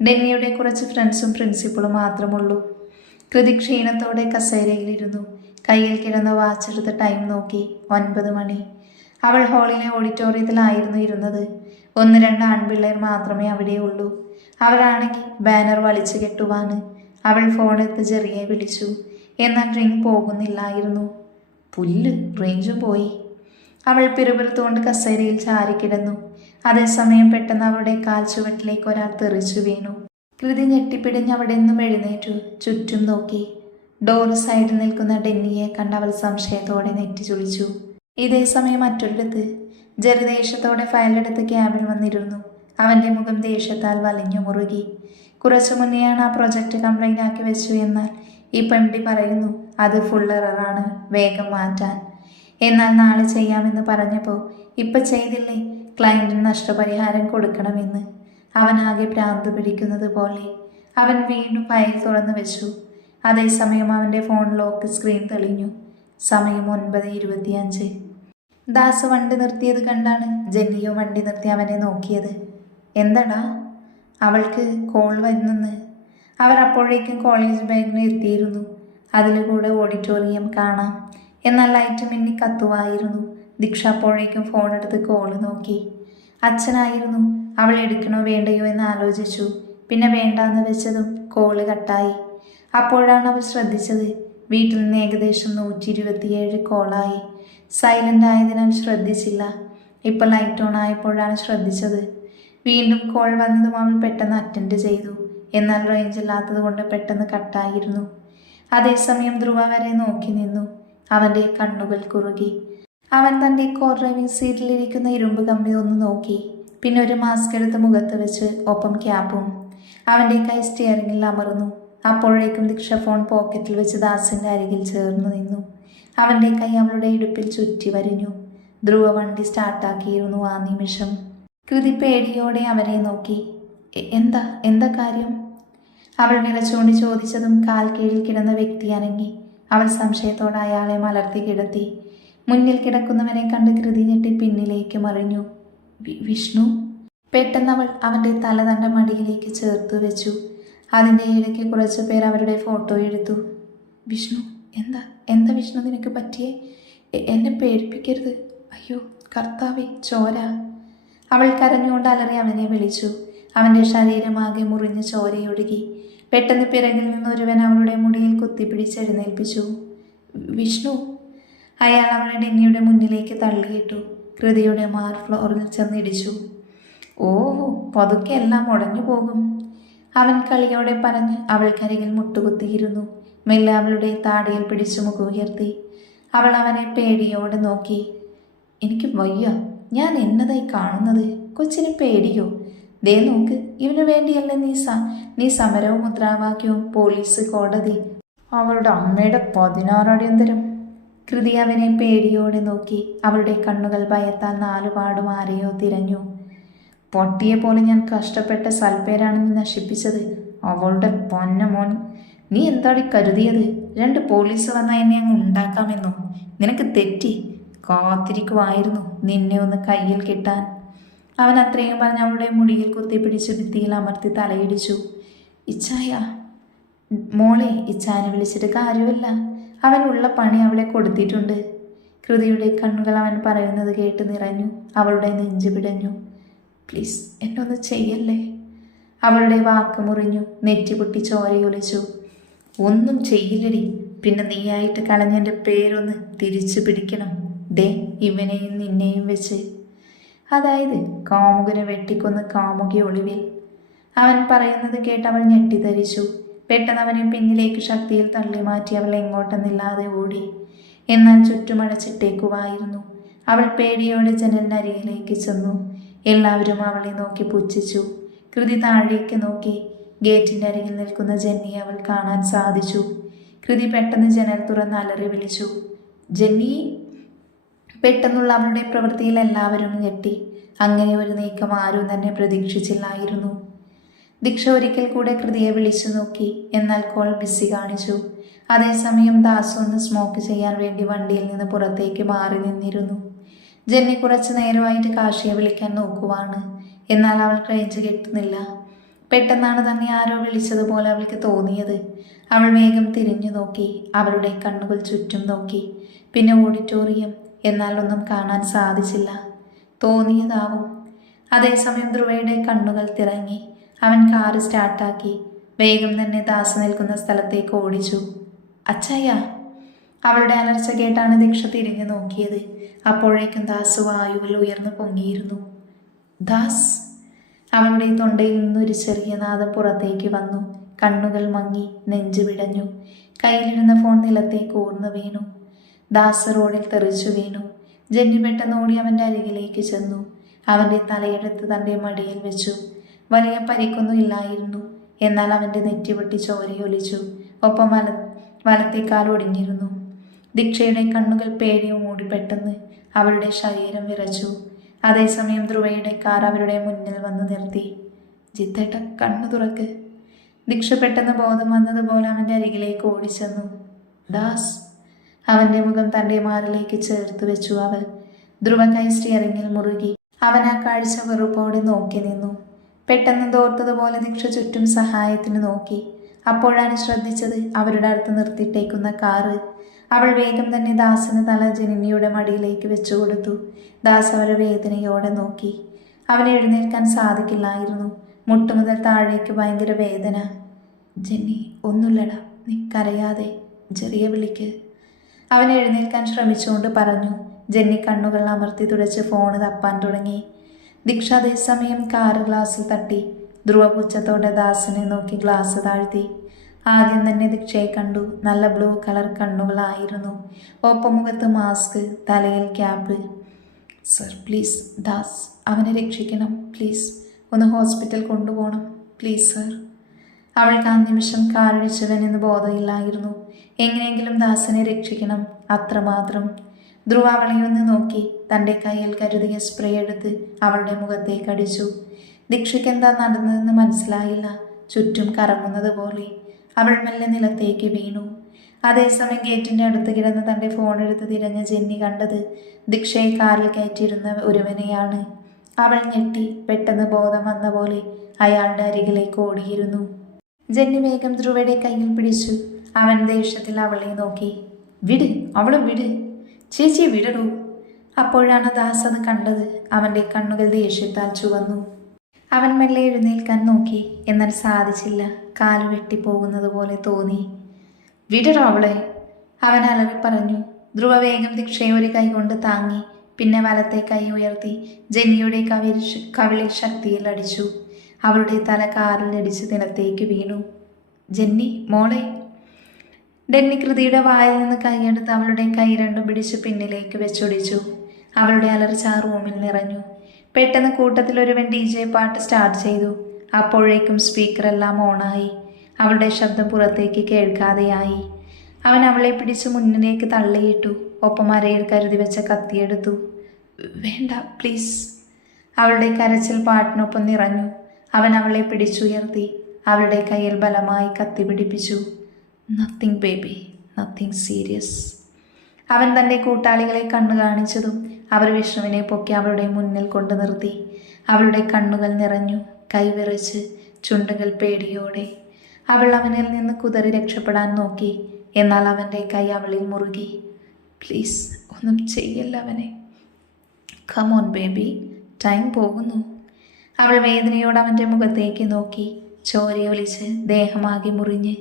ഡെന്നിയുടെ കുറച്ച് ഫ്രണ്ട്സും പ്രിൻസിപ്പളും മാത്രമുള്ളൂ. കൃതി ക്ഷീണത്തോടെ കസേരയിലിരുന്നു. കയ്യിൽ കിടന്ന വാച്ചെടുത്ത് ടൈം നോക്കി. 9 മണി. അവൾ ഹാളിലെ ഓഡിറ്റോറിയത്തിലായിരുന്നു ഇരുന്നത്. 1-2 ആൺപിള്ളേർ മാത്രമേ അവിടെയുള്ളൂ. അവരാണെങ്കിൽ ബാനർ വലിച്ചു കെട്ടുവാന്. അവൾ ഫോണെടുത്ത് ജെറിയെ വിളിച്ചു. എന്നാൽ റിങ് പോകുന്നില്ലായിരുന്നു. പുല്ല്, റേഞ്ചും പോയി. അവൾ പിറുപിറുത്തുകൊണ്ട് കസേരയിൽ ചാരിക്കിടന്നു. അതേസമയം പെട്ടെന്ന് അവളുടെ കാൽ ചുവട്ടിലേക്ക് ഒരാൾ തെറിച്ചു വീണു. കൃതി ഞെട്ടിപ്പിടിഞ്ഞ് അവിടെ നിന്നും എഴുന്നേറ്റു. ചുറ്റും നോക്കി. ഡോറ് സൈഡിൽ നിൽക്കുന്ന ഡെന്നിയെ കണ്ട് അവൾ സംശയത്തോടെ നെറ്റി ചുളിച്ചു. ഇതേ സമയം മറ്റൊരിടത്ത് ജെറി ദേഷ്യത്തോടെ ഫയലെടുത്ത് ക്യാബിൽ വന്നിരുന്നു. അവൻ്റെ മുഖം ദേഷ്യത്താൽ വലിഞ്ഞു മുറുകി. കുറച്ചു മുന്നെയാണ് ആ പ്രൊജക്റ്റ് കംപ്ലൈൻ്റ് ആക്കി വെച്ചു. എന്നാൽ ഈ പെൺകുട്ടി പറയുന്നു അത് ഫുൾ എററാണ്, വേഗം മാറ്റാൻ. എന്നാൽ നാളെ ചെയ്യാമെന്ന് പറഞ്ഞപ്പോൾ ഇപ്പം ചെയ്തില്ലേ, ക്ലയൻറ്റിന് നഷ്ടപരിഹാരം കൊടുക്കണമെന്ന്. അവനാകെ ഭ്രാന്ത് പിടിക്കുന്നത് പോലെ. അവൻ വീണ്ടും ഫയൽ തുറന്നു വെച്ചു. അതേസമയം അവൻ്റെ ഫോൺ ലോക്ക് സ്ക്രീൻ തെളിഞ്ഞു. സമയം 9:25. ദാസ് വണ്ടി നിർത്തിയത് കണ്ടാണ് ജെന്നിയോ വണ്ടി നിർത്തി അവനെ നോക്കിയത്. എന്തടാ? അവൾക്ക് കോൾ വരുന്നെന്ന്. അവർ അപ്പോഴേക്കും കോളേജ് ബാഗിന് എത്തിയിരുന്നു. അതിലൂടെ ഓഡിറ്റോറിയം കാണാം. എന്നാൽ ലൈറ്റ് മിന്നി കത്തുവായിരുന്നു. ദീക്ഷ അപ്പോഴേക്കും ഫോണെടുത്ത് കോള് നോക്കി. അച്ഛനായിരുന്നു. അവൾ എടുക്കണോ വേണ്ടയോ എന്ന് ആലോചിച്ചു. പിന്നെ വേണ്ടാന്ന് വെച്ചതും കോള് കട്ടായി. അപ്പോഴാണ് അവൾ ശ്രദ്ധിച്ചത് വീട്ടിൽ നിന്ന് ഏകദേശം 127 കോളായി. സൈലൻ്റ് ആയതിനാൽ ശ്രദ്ധിച്ചില്ല. ഇപ്പോൾ ലൈറ്റ് ഓൺ ആയപ്പോഴാണ് ശ്രദ്ധിച്ചത്. വീണ്ടും കോൾ വന്നതും അവൾ പെട്ടെന്ന് അറ്റൻഡ് ചെയ്തു. എന്നാൽ റേഞ്ച് ഇല്ലാത്തത് കൊണ്ട് പെട്ടെന്ന് കട്ടായിരുന്നു. അതേസമയം ധ്രുവ വരെ നോക്കി നിന്നു. അവൻ്റെ കണ്ണുകൾ കുറുകി. അവൻ തൻ്റെ കോർ ഡ്രൈവിംഗ് സീറ്റിലിരിക്കുന്ന ഇരുമ്പ് കമ്പി ഒന്ന് നോക്കി. പിന്നെ ഒരു മാസ്ക് എടുത്ത് മുഖത്ത് വെച്ച് ഒപ്പം ക്യാപ്പും. അവൻ്റെ കൈ സ്റ്റിയറിംഗിൽ അമർന്നു. അപ്പോഴേക്കും ദീക്ഷ ഫോൺ പോക്കറ്റിൽ വെച്ച് ദാസിൻ്റെ അരികിൽ ചേർന്ന് നിന്നു. അവൻ്റെ കൈ അവളുടെ ഇടുപ്പിൽ ചുറ്റി വരിഞ്ഞു. ധ്രുവ വണ്ടി സ്റ്റാർട്ടാക്കിയിരുന്നു ആ നിമിഷം. കൃതി പേടിയോടെ അവനെ നോക്കി. എന്താ കാര്യം? അവൾ വിറച്ചുകൊണ്ട് ചോദിച്ചതും കാൽ കീഴിൽ കിടന്ന വ്യക്തി അനങ്ങി. അവൾ സംശയത്തോടെ അയാളെ മലർത്തി കിടത്തി. മുന്നിൽ കിടക്കുന്നവനെ കണ്ട് കൃതി ഞെട്ടി പിന്നിലേക്ക് മറിഞ്ഞു. വിഷ്ണു? പെട്ടെന്ന് അവൾ അവൻ്റെ തല തൻ്റെ മടിയിലേക്ക് ചേർത്തു വെച്ചു. അതിൻ്റെ ഇടയ്ക്ക് കുറച്ചു പേർ അവരുടെ ഫോട്ടോ എടുത്തു. വിഷ്ണു, എന്താ വിഷ്ണു നിനക്ക് പറ്റിയേ? എന്നെ പേടിപ്പിക്കരുത്. അയ്യോ കർത്താവേ, ചോര! അവൾ കരഞ്ഞുകൊണ്ട് അലറി അവനെ വിളിച്ചു. അവൻ്റെ ശരീരമാകെ മുറിഞ്ഞ് ചോരയൊഴുകി. പെട്ടെന്ന് പിറകിൽ നിന്ന് ഒരുവൻ അവളുടെ മുടിയിൽ കുത്തിപ്പിടിച്ചെഴുന്നേൽപ്പിച്ചു. വിഷ്ണു! അയാൾ അവളെ ഡെന്നിയുടെ മുന്നിലേക്ക് തള്ളിയിട്ടു. കൃതിയുടെ ഫ്ലോറിൽ ചെന്നിടിച്ചു. ഓ, പതുക്കെ എല്ലാം ഉടഞ്ഞു പോകും, അവൻ കളിയോടെ പറഞ്ഞ് അവൾക്കരികിൽ മുട്ടുകുത്തിയിരുന്നു. മെല്ലെ അവളുടെ താടിയിൽ പിടിച്ചു മുഖമുയർത്തി. അവൾ അവനെ പേടിയോടെ നോക്കി. എനിക്ക് വയ്യ, ഞാൻ എന്നതായി കാണുന്നത്? കൊച്ചിന് പേടിയോ? ദേ നോക്ക്, ഇവന് വേണ്ടിയല്ലേ നീ സമരവും മുദ്രാവാക്യവും പോലീസ്, കോടതി, അവളുടെ അമ്മയുടെ 16 അടിയന്തരം. കൃതി അവനെ പേടിയോടെ നോക്കി. അവളുടെ കണ്ണുകൾ ഭയത്താൽ നാലുപാടും ആരെയോ തിരഞ്ഞു. പൊട്ടിയെ പോലെ ഞാൻ കഷ്ടപ്പെട്ട സൽപ്പേരാണ് നീ നശിപ്പിച്ചത്. അവളുടെ പൊന്നമോൻ, നീ എന്താടി കരുതിയത്? 2 പോലീസ് വന്നാൽ എന്നെ അങ്ങ് ഉണ്ടാക്കാമെന്നോ? നിനക്ക് തെറ്റി. കാത്തിരിക്കുമായിരുന്നു നിന്നെ ഒന്ന് കയ്യിൽ കിട്ടാൻ. അവൻ അത്രയും പറഞ്ഞ് അവളുടെ മുടിയിൽ കുത്തിപ്പിടിച്ച് ഭിത്തിയിൽ അമർത്തി തലയിടിച്ചു. ഇച്ചായ! മോളെ, ഇച്ചാനെ വിളിച്ചിട്ട് കാര്യമില്ല. അവനുള്ള പണി അവളെ കൊടുത്തിട്ടുണ്ട്. കൃതിയുടെ കണ്ണുകൾ അവൻ പറയുന്നത് കേട്ട് നിറഞ്ഞു. അവളുടെ നെഞ്ചു പിടഞ്ഞു. പ്ലീസ് എന്നൊന്ന് ചെയ്യല്ലേ. അവളുടെ വാക്ക് മുറിഞ്ഞു. നെറ്റിപൊട്ടി ചോരയൊലിച്ചു. ഒന്നും ചെയ്യില്ലടി. പിന്നെ നീയായിട്ട് കളഞ്ഞെൻ്റെ പേരൊന്ന് തിരിച്ചു പിടിക്കണം. ദേ ഇവനെയും നിന്നെയും വെച്ച്. അതായത് കാമുകനെ വെട്ടിക്കൊന്ന് കാമുകി ഒളിവിൽ. അവൻ പറയുന്നത് കേട്ട് അവൾ ഞെട്ടിധരിച്ചു. പെട്ടെന്ന് അവനെ പിന്നിലേക്ക് ശക്തിയിൽ തള്ളി മാറ്റി അവൾ എങ്ങോട്ടെന്നില്ലാതെ ഓടി. എന്നാൽ ചുറ്റുമടച്ചിട്ടേക്കുവായിരുന്നു. അവൾ പേടിയോടെ ജനലിനരികിലേക്ക് ചെന്നു. എല്ലാവരും അവളെ നോക്കി പുച്ഛിച്ചു. കൃതി താഴേക്ക് നോക്കി. ഗേറ്റിൻ്റെ അരികിൽ നിൽക്കുന്ന ജെന്നിയെ അവൾ കാണാൻ സാധിച്ചു. കൃതി പെട്ടെന്ന് ജനൽ തുറന്ന് അലറി വിളിച്ചു. ജെന്നി! പെട്ടെന്നുള്ള അവളുടെ പ്രവൃത്തിയിൽ എല്ലാവരും ഞെട്ടി. അങ്ങനെ ഒരു നീക്കം ആരും തന്നെ പ്രതീക്ഷിച്ചില്ലായിരുന്നു. ദീക്ഷ ഒരിക്കൽ കൂടെ കൃതിയെ വിളിച്ചു നോക്കി. എന്നാൽ കോൾ ബിസി കാണിച്ചു. അതേസമയം ദാസു ഒന്ന് സ്മോക്ക് ചെയ്യാൻ വേണ്ടി വണ്ടിയിൽ നിന്ന് പുറത്തേക്ക് മാറി നിന്നിരുന്നു. ജെന്നി കുറച്ചു നേരമായിട്ട് കാശിയെ വിളിക്കാൻ നോക്കുവാണ്. എന്നാൽ അവൾ റേഞ്ച് കിട്ടുന്നില്ല. പെട്ടെന്നാണ് തന്നെ ആരോ വിളിച്ചതുപോലെ അവൾക്ക് തോന്നിയത്. അവൾ വേഗം തിരിഞ്ഞു നോക്കി. അവളുടെ കണ്ണുകൾ ചുറ്റും നോക്കി. പിന്നെ ഓഡിറ്റോറിയം. എന്നാൽ ഒന്നും കാണാൻ സാധിച്ചില്ല. തോന്നിയതാവും. അതേസമയം ധ്രുവയുടെ കണ്ണുകൾ തിറങ്ങി. അവൻ കാറ് സ്റ്റാർട്ടാക്കി. വേഗം തന്നെ ദാസ് നിൽക്കുന്ന സ്ഥലത്തേക്ക് ഓടിച്ചു. അച്ചായ! അവളുടെ അലർച്ച കേട്ടാണ് ദീക്ഷ തിരിഞ്ഞു നോക്കിയത്. അപ്പോഴേക്കും ദാസ് വായുവിൽ ഉയർന്നു പൊങ്ങിയിരുന്നു. ദാസ്! അവളുടെ തൊണ്ടയിൽ നിന്നൊരു ചെറിയ നാദം പുറത്തേക്ക് വന്നു. കണ്ണുകൾ മങ്ങി. നെഞ്ചു പിടഞ്ഞു. കയ്യിലിരുന്ന ഫോൺ നിലത്തേക്ക് ഊർന്നു വീണു. ദാസ് റോഡിൽ തെറിച്ചു വീണു. ജെന്നി പെട്ടെന്ന് ഓടി അവൻ്റെ അരികിലേക്ക് ചെന്നു. അവൻ്റെ തലയെടുത്ത് തൻ്റെ മടിയിൽ വെച്ചു. വലിയ പരിക്കൊന്നും ഇല്ലായിരുന്നു. എന്നാൽ അവൻ്റെ നെറ്റിപൊട്ടി ചോരയൊലിച്ചു. ഒപ്പം വലത്തേക്കാൽ ഒടിഞ്ഞിരുന്നു. ദീക്ഷയുടെ കണ്ണുകൾ പേടിയും മൂടി. പെട്ടെന്ന് അവളുടെ ശരീരം വിറച്ചു. അതേസമയം ധ്രുവയുടെ കാർ അവരുടെ മുന്നിൽ വന്ന് നിർത്തി. ജിത്തേട്ട, കണ്ണു തുറക്ക്. ദീക്ഷ പെട്ടെന്ന് ബോധം വന്നതുപോലെ അവൻ്റെ അരികിലേക്ക് ഓടിച്ചെന്നു. ദാസ്! അവൻ്റെ മുഖം തൻ്റെ മാറിലേക്ക് ചേർത്ത് വെച്ചു അവൾ. ധ്രുവ കൈ സ്റ്റിയറിങ്ങിൽ മുറുകി. അവൻ ആ കാഴ്ച വെറുപ്പോടെ നോക്കി നിന്നു. പെട്ടെന്ന് തോർത്തതുപോലെ ദീക്ഷ ചുറ്റും സഹായത്തിന് നോക്കി. അപ്പോഴാണ് ശ്രദ്ധിച്ചത് അവരുടെ അടുത്ത് നിർത്തിയിട്ടേക്കുന്ന കാറ്. അവൾ വേഗം തന്നെ ദാസിന് തല ജനനിയുടെ മടിയിലേക്ക് വെച്ചുകൊടുത്തു. ദാസ് അവരെ വേദനയോടെ നോക്കി. അവന് എഴുന്നേൽക്കാൻ സാധിക്കില്ലായിരുന്നു. മുട്ടുമുതൽ താഴേക്ക് ഭയങ്കര വേദന. ജെന്നി, ഒന്നുമില്ലടാ, നീ കരയാതെ, ചെറിയ വിളിക്ക്. അവൻ എഴുന്നേൽക്കാൻ ശ്രമിച്ചുകൊണ്ട് പറഞ്ഞു. ജെന്നി കണ്ണുകൾ അമർത്തി തുടച്ച് ഫോണ് തപ്പാൻ തുടങ്ങി. ദീക്ഷ അതേസമയം കാറ് ഗ്ലാസ്സിൽ തട്ടി. ധ്രുവ പുച്ഛത്തോടെ ദാസിനെ നോക്കി ഗ്ലാസ് താഴ്ത്തി. ആദ്യം തന്നെ ദീക്ഷയെ കണ്ടു. നല്ല ബ്ലൂ കളർ കണ്ണുകളായിരുന്നു. ഒപ്പം മുഖത്ത് മാസ്ക്, തലയിൽ ക്യാപ്പ്. സർ പ്ലീസ്, ദാസ് അവനെ രക്ഷിക്കണം, പ്ലീസ് ഒന്ന് ഹോസ്പിറ്റൽ കൊണ്ടുപോകണം, പ്ലീസ് സർ. അവൾക്ക് ആ നിമിഷം കാറടിച്ചവനെന്ന് ബോധമില്ലായിരുന്നു. എങ്ങനെയെങ്കിലും ദാസിനെ രക്ഷിക്കണം, അത്രമാത്രം. ധ്രുവ അവളെ ഒന്ന് നോക്കി. തൻ്റെ കയ്യിൽ കരുതിയ സ്പ്രേ എടുത്ത് അവളുടെ മുഖത്തേക്ക് അടിച്ചു. ദീക്ഷയ്ക്ക് എന്താ നടന്നതെന്ന് മനസ്സിലായില്ല. ചുറ്റും കറങ്ങുന്നത് പോലെ അവൾ മെല്ലെ നിലത്തേക്ക് വീണു. അതേസമയം ഗേറ്റിൻ്റെ അടുത്ത് കിടന്ന് തൻ്റെ ഫോൺ എടുത്ത് തിരഞ്ഞ ജെന്നി കണ്ടത് ദീക്ഷയെ കാറിൽ കയറ്റിയിരുന്ന ഒരുവനെയാണ്. അവൾ ഞെട്ടി. പെട്ടെന്ന് ബോധം വന്ന പോലെ അയാളുടെ അരികിലേക്ക് ഓടിയിരുന്നു. ജെന്നി വേഗം ധ്രുവയുടെ കയ്യിൽ പിടിച്ചു. അവൻ ദേഷ്യത്തിൽ അവളെ നോക്കി. വിട്, അവളെ വിട്, ചേച്ചി വിടടൂ. അപ്പോഴാണ് ദാസ് അത് കണ്ടത്. അവൻ്റെ കണ്ണുകൾ ദേഷ്യത്താൽ ചുവന്നു. അവൻ മെല്ലെ എഴുന്നേൽക്കാൻ നോക്കി. എന്നാൽ സാധിച്ചില്ല. കാല് വെട്ടിപ്പോകുന്നത് പോലെ തോന്നി. വിടടോ അവളെ, അവൻ അലറി പറഞ്ഞു. ധ്രുവ വേഗം ദീക്ഷയെ ഒരു കൈ കൊണ്ട് താങ്ങി. പിന്നെ വലത്തെ കൈ ഉയർത്തി ജെന്നിയുടെ കവിളിൽ ശക്തിയിൽ അടിച്ചു. അവളുടെ തല കാറിലിടിച്ച് നിലത്തേക്ക് വീണു. ജെന്നി മോളെ. ഡെന്നി കൃതിയുടെ വായിൽ നിന്ന് കൈയെടുത്ത് അവളുടെ കൈ രണ്ടും പിടിച്ച് പിന്നിലേക്ക് വെച്ചൊടിച്ചു. അവളുടെ അലർച്ച ആ റൂമിൽ നിറഞ്ഞു. പെട്ടെന്ന് കൂട്ടത്തിൽ ഒരുവൻ DJ പാട്ട് സ്റ്റാർട്ട് ചെയ്തു. അപ്പോഴേക്കും സ്പീക്കറെല്ലാം ഓണായി. അവളുടെ ശബ്ദം പുറത്തേക്ക് കേൾക്കാതെയായി. അവൻ അവളെ പിടിച്ച് മുന്നിലേക്ക് തള്ളിയിട്ടു. ഒപ്പം അരയിൽ കരുതി വെച്ച കത്തിയെടുത്തു. വേണ്ട പ്ലീസ്. അവളുടെ കരച്ചിൽ പാട്ടിനൊപ്പം നിറഞ്ഞു. അവൻ അവളെ പിടിച്ചുയർത്തി. അവളുടെ കയ്യിൽ ബലമായി കത്തി പിടിപ്പിച്ചു. Nothing baby, nothing serious. അവൻ തൻ്റെ കൂട്ടാളികളെ കണ്ണു കാണിച്ചതും അവർ വിഷ്ണുവിനെ പൊക്കി അവളുടെ മുന്നിൽ കൊണ്ടു നിർത്തി. അവളുടെ കണ്ണുകൾ നിറഞ്ഞു. കൈവിറച്ച്, ചുണ്ടുകൾ പേടിയോടെ. അവൾ അവനിൽ നിന്ന് കുതറി രക്ഷപ്പെടാൻ നോക്കി. എന്നാൽ അവൻ്റെ കൈ അവളിൽ മുറുകി. പ്ലീസ്, ഒന്നും ചെയ്യല്ല അവനെ. കം ഓൺ ബേബി, ടൈം പോകുന്നു. അവൾ വേദനയോടെ അവൻ്റെ മുഖത്തേക്ക് നോക്കി. ചോരയൊലിച്ച് ദേഹമാകെ മുറിഞ്ഞ്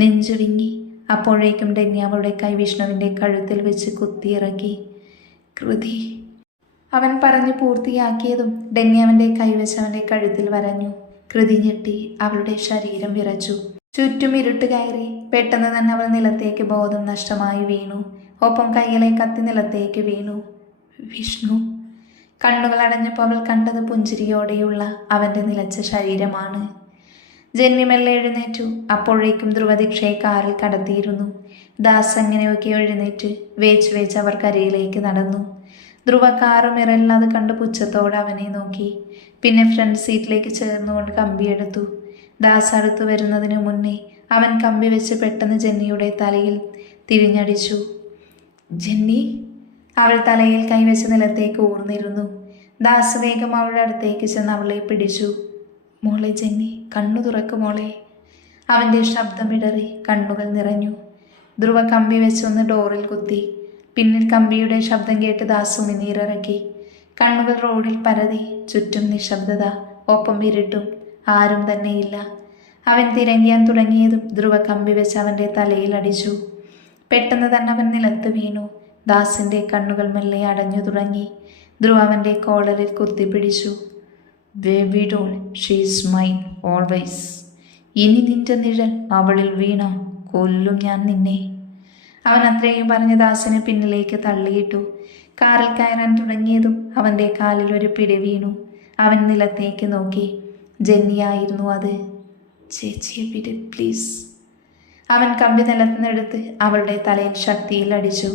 നെഞ്ചു വിങ്ങി. അപ്പോഴേക്കും ഡെന്നി അവളുടെ കൈ വിഷ്ണുവിൻ്റെ കഴുത്തിൽ വെച്ച് കുത്തിയിറക്കി. കൃതി, അവൻ പറഞ്ഞു പൂർത്തിയാക്കിയതും ഡെന്നി അവൻ്റെ കൈവച്ച് അവൻ്റെ കഴുത്തിൽ വരഞ്ഞു. കൃതി ഞെട്ടി. അവളുടെ ശരീരം വിറച്ചു. ചുറ്റും ഇരുട്ട് കയറി. പെട്ടെന്ന് തന്നെ അവൾ നിലത്തേക്ക് ബോധം നഷ്ടമായി വീണു. ഒപ്പം കൈയിലെ കത്തി നിലത്തേക്ക് വീണു. വിഷ്ണു. കണ്ണുകൾ അടഞ്ഞപ്പോൾ അവൾ കണ്ടത് പുഞ്ചിരിയോടെയുള്ള അവൻ്റെ നിലച്ച ശരീരമാണ്. ജെന്നി മെല്ലെ എഴുന്നേറ്റു. അപ്പോഴേക്കും ധ്രുവ ദീക്ഷയെ കാറിൽ കടത്തിയിരുന്നു. ദാസ് എങ്ങനെയൊക്കെ എഴുന്നേറ്റ് വേച്ച് അവർ കരയിലേക്ക് നടന്നു. ധ്രുവ കാറ് മിറലിൽ കണ്ട് പുച്ഛത്തോടെ അവനെ നോക്കി. പിന്നെ ഫ്രണ്ട് സീറ്റിലേക്ക് ചേർന്നുകൊണ്ട് കമ്പിയെടുത്തു. ദാസ് അടുത്തു വരുന്നതിന് മുന്നേ അവൻ കമ്പി വെച്ച് പെട്ടെന്ന് ജെന്നിയുടെ തലയിൽ തിരിഞ്ഞടിച്ചു. ജെന്നി. അവൾ തലയിൽ കൈവച്ച് നിലത്തേക്ക് ഊർന്നിരുന്നു. ദാസ് വേഗം അവളുടെ അടുത്തേക്ക് ചെന്ന് അവളെ പിടിച്ചു. മോളെ ജെന്നി, കണ്ണു തുറക്കു മോളെ. അവൻ്റെ ശബ്ദം ഇടറി. കണ്ണുകൾ നിറഞ്ഞു. ധ്രുവ കമ്പി വെച്ചൊന്ന് ഡോറിൽ കുത്തി. പിന്നിൽ കമ്പിയുടെ ശബ്ദം കേട്ട് ദാസ് ഉമിനീരിറക്കി. കണ്ണുകൾ റോഡിൽ പരതി. ചുറ്റും നിശബ്ദത, ഒപ്പം ഇരുട്ടും. ആരും തന്നെയില്ല. അവൻ തിരങ്ങിയാൻ തുടങ്ങിയതും ധ്രുവ കമ്പി വെച്ച് അവൻ്റെ തലയിൽ അടിച്ചു. പെട്ടെന്ന് തന്നെ അവൻ നിലത്ത് വീണു. ദാസിൻ്റെ കണ്ണുകൾ മെല്ലെ അടഞ്ഞു തുടങ്ങി. ധ്രുവ അവൻ്റെ കോളറിൽ കുത്തിപ്പിടിച്ചു. Baby doll, she's mine always. ഇനി നിന്റെ നിഴൽ അവളിൽ വീണ കൊല്ലും ഞാൻ നിന്നെ. അവൻ അത്രയും പറഞ്ഞ് ദാസിനെ പിന്നിലേക്ക് തള്ളിയിട്ടു. കാറിൽ കയറാൻ തുടങ്ങിയതും അവൻ്റെ കാലിൽ ഒരു പിടി വീണു. അവൻ നിലത്തേക്ക് നോക്കി. ജെന്നിയായിരുന്നു അത്. ചേച്ചിയെ വിട് പ്ലീസ്. അവൻ കമ്പി നിലത്തുനിന്നെടുത്ത് അവളുടെ തലയിൽ ശക്തിയിൽ അടിച്ചു.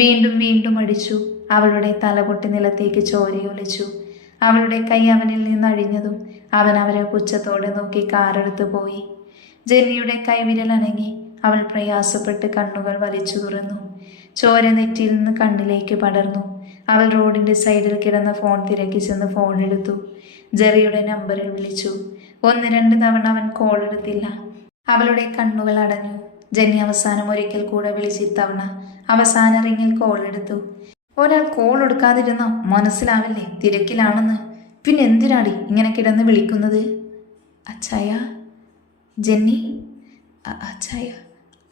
വീണ്ടും വീണ്ടും അടിച്ചു. അവളുടെ തല പൊട്ടി നിലത്തേക്ക് ചോരയൊലിച്ചു. അവളുടെ കൈ അവനിൽ നിന്ന് അഴിഞ്ഞതും അവൻ അവരെ പുച്ഛത്തോടെ നോക്കി കാറെടുത്ത് പോയി. ജെന്നിയുടെ കൈവിരൽ അനങ്ങി. അവൾ പ്രയാസപ്പെട്ട് കണ്ണുകൾ വലിച്ചു തുറന്നു. ചോര നെറ്റിയിൽ നിന്ന് കണ്ണിലേക്ക് പടർന്നു. അവൾ റോഡിന്റെ സൈഡിൽ കിടന്ന ഫോൺ തിരക്കി ചെന്ന് ഫോൺ എടുത്തു. ജെറിയുടെ നമ്പറിൽ വിളിച്ചു. 1-2 തവണ അവൻ കോൾ എടുത്തില്ല. അവളുടെ കണ്ണുകൾ അടഞ്ഞു. ജെന്നി അവസാനം ഒരിക്കൽ കൂടെ വിളിച്ച് ഇത്തവണ അവസാന റിങ്ങിൽ കോൾ എടുത്തു. ഒരാൾ കോൾ എടുക്കാതിരുന്ന മനസ്സിലാവില്ലേ തിരക്കിലാണെന്ന്? പിന്നെ എന്തിനാടി ഇങ്ങനെ കിടന്ന് വിളിക്കുന്നത്? അച്ചായ. ജെന്നി. അച്ചായ.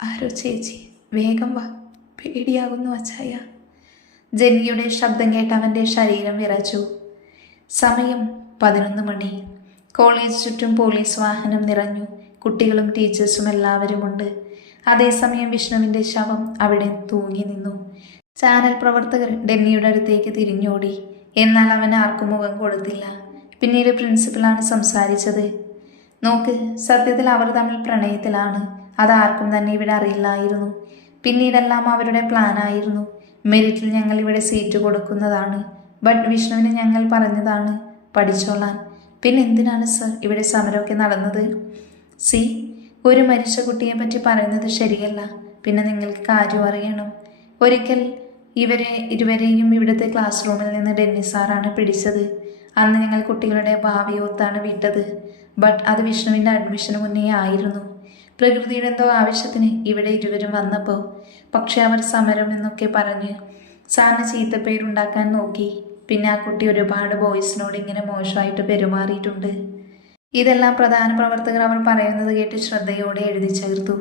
ആരോ ചേച്ചി, വേഗം വാ, പേടിയാകുന്നു അച്ചായ. ജെന്നിയുടെ ശബ്ദം കേട്ട് അവൻ്റെ ശരീരം വിറച്ചു. സമയം 11 മണി. കോളേജ് ചുറ്റും പോലീസ് വാഹനം നിറഞ്ഞു. കുട്ടികളും ടീച്ചേഴ്സും എല്ലാവരുമുണ്ട്. അതേസമയം വിഷ്ണുവിൻ്റെ ശവം അവിടെ തൂങ്ങി നിന്നു. ചാനൽ പ്രവർത്തകർ ഡെന്നിയുടെ അടുത്തേക്ക് തിരിഞ്ഞോടി. എന്നാൽ അവൻ ആർക്കും മുഖം കൊടുത്തില്ല. പിന്നീട് പ്രിൻസിപ്പലാണ് സംസാരിച്ചത്. നോക്ക്, സത്യത്തിൽ അവർ തമ്മിൽ പ്രണയത്തിലാണ്. അതാർക്കും തന്നെ ഇവിടെ അറിയില്ലായിരുന്നു. പിന്നീടെല്ലാം അവരുടെ പ്ലാനായിരുന്നു. മെറിറ്റിൽ ഞങ്ങൾ ഇവിടെ സീറ്റ് കൊടുക്കുന്നതാണ്. ബട്ട് വിഷ്ണുവിന് ഞങ്ങൾ പറഞ്ഞതാണ് പഠിച്ചോളാൻ. പിന്നെ എന്തിനാണ് സർ ഇവിടെ സമരമൊക്കെ നടന്നത്? ഒരു മരിച്ച കുട്ടിയെ പറ്റി പറയുന്നത് ശരിയല്ല. പിന്നെ നിങ്ങൾക്ക് കാര്യം അറിയണം. ഒരിക്കൽ ഇരുവരെയും ഇവിടുത്തെ ക്ലാസ് റൂമിൽ നിന്ന് ഡെന്നി സാറാണ് പിടിച്ചത്. അന്ന് ഞങ്ങൾ കുട്ടികളുടെ ഭാവി ഓർത്താണ് വിട്ടത്. ബട്ട് അത് വിഷ്ണുവിൻ്റെ അഡ്മിഷന് മുന്നേ ആയിരുന്നു. പ്രകൃതിയുടെ എന്തോ ആവശ്യത്തിന് ഇവിടെ ഇരുവരും വന്നപ്പോൾ പക്ഷെ അവർ സമരം എന്നൊക്കെ പറഞ്ഞ് സാറിന് ചീത്തപ്പേരുണ്ടാക്കാൻ നോക്കി. പിന്നെ ആ കുട്ടി ഒരുപാട് ബോയ്സിനോട് ഇങ്ങനെ മോശമായിട്ട് പെരുമാറിയിട്ടുണ്ട്. ഇതെല്ലാം പ്രധാന പ്രവർത്തകർ അവർ പറയുന്നത് കേട്ട് ശ്രദ്ധയോടെ എഴുതി ചേർത്തു.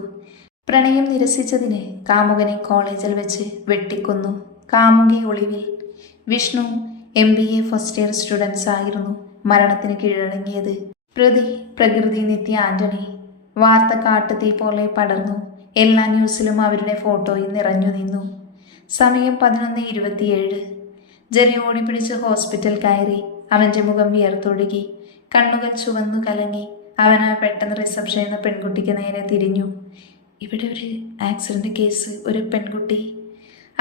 പ്രണയം നിരസിച്ചതിന് കാമുകനെ കോളേജിൽ വെച്ച് വെട്ടിക്കൊന്നു. കാമുകി ഒളിവിൽ. Vishnu MBA first year students ആയിരുന്നു മരണത്തിന് കീഴടങ്ങിയത്. പ്രതി പ്രകൃതി നിത്യ ആന്റണി. വാർത്ത കാട്ടുതീ പോലെ പടർന്നു. എല്ലാ ന്യൂസിലും അവരുടെ ഫോട്ടോയും നിറഞ്ഞു നിന്നു. സമയം 11:27. ജെറി ഓടിപ്പിടിച്ച് ഹോസ്പിറ്റൽ കയറി. അവൻ്റെ മുഖം വിയർത്തൊഴുകി. കണ്ണുകൾ ചുവന്നു കലങ്ങി. അവനാ പെട്ടെന്ന് റിസപ്ഷൻ എന്ന പെൺകുട്ടിക്ക് നേരെ തിരിഞ്ഞു. ഇവിടെ ഒരു ആക്സിഡന്റ് കേസ്, ഒരു പെൺകുട്ടി.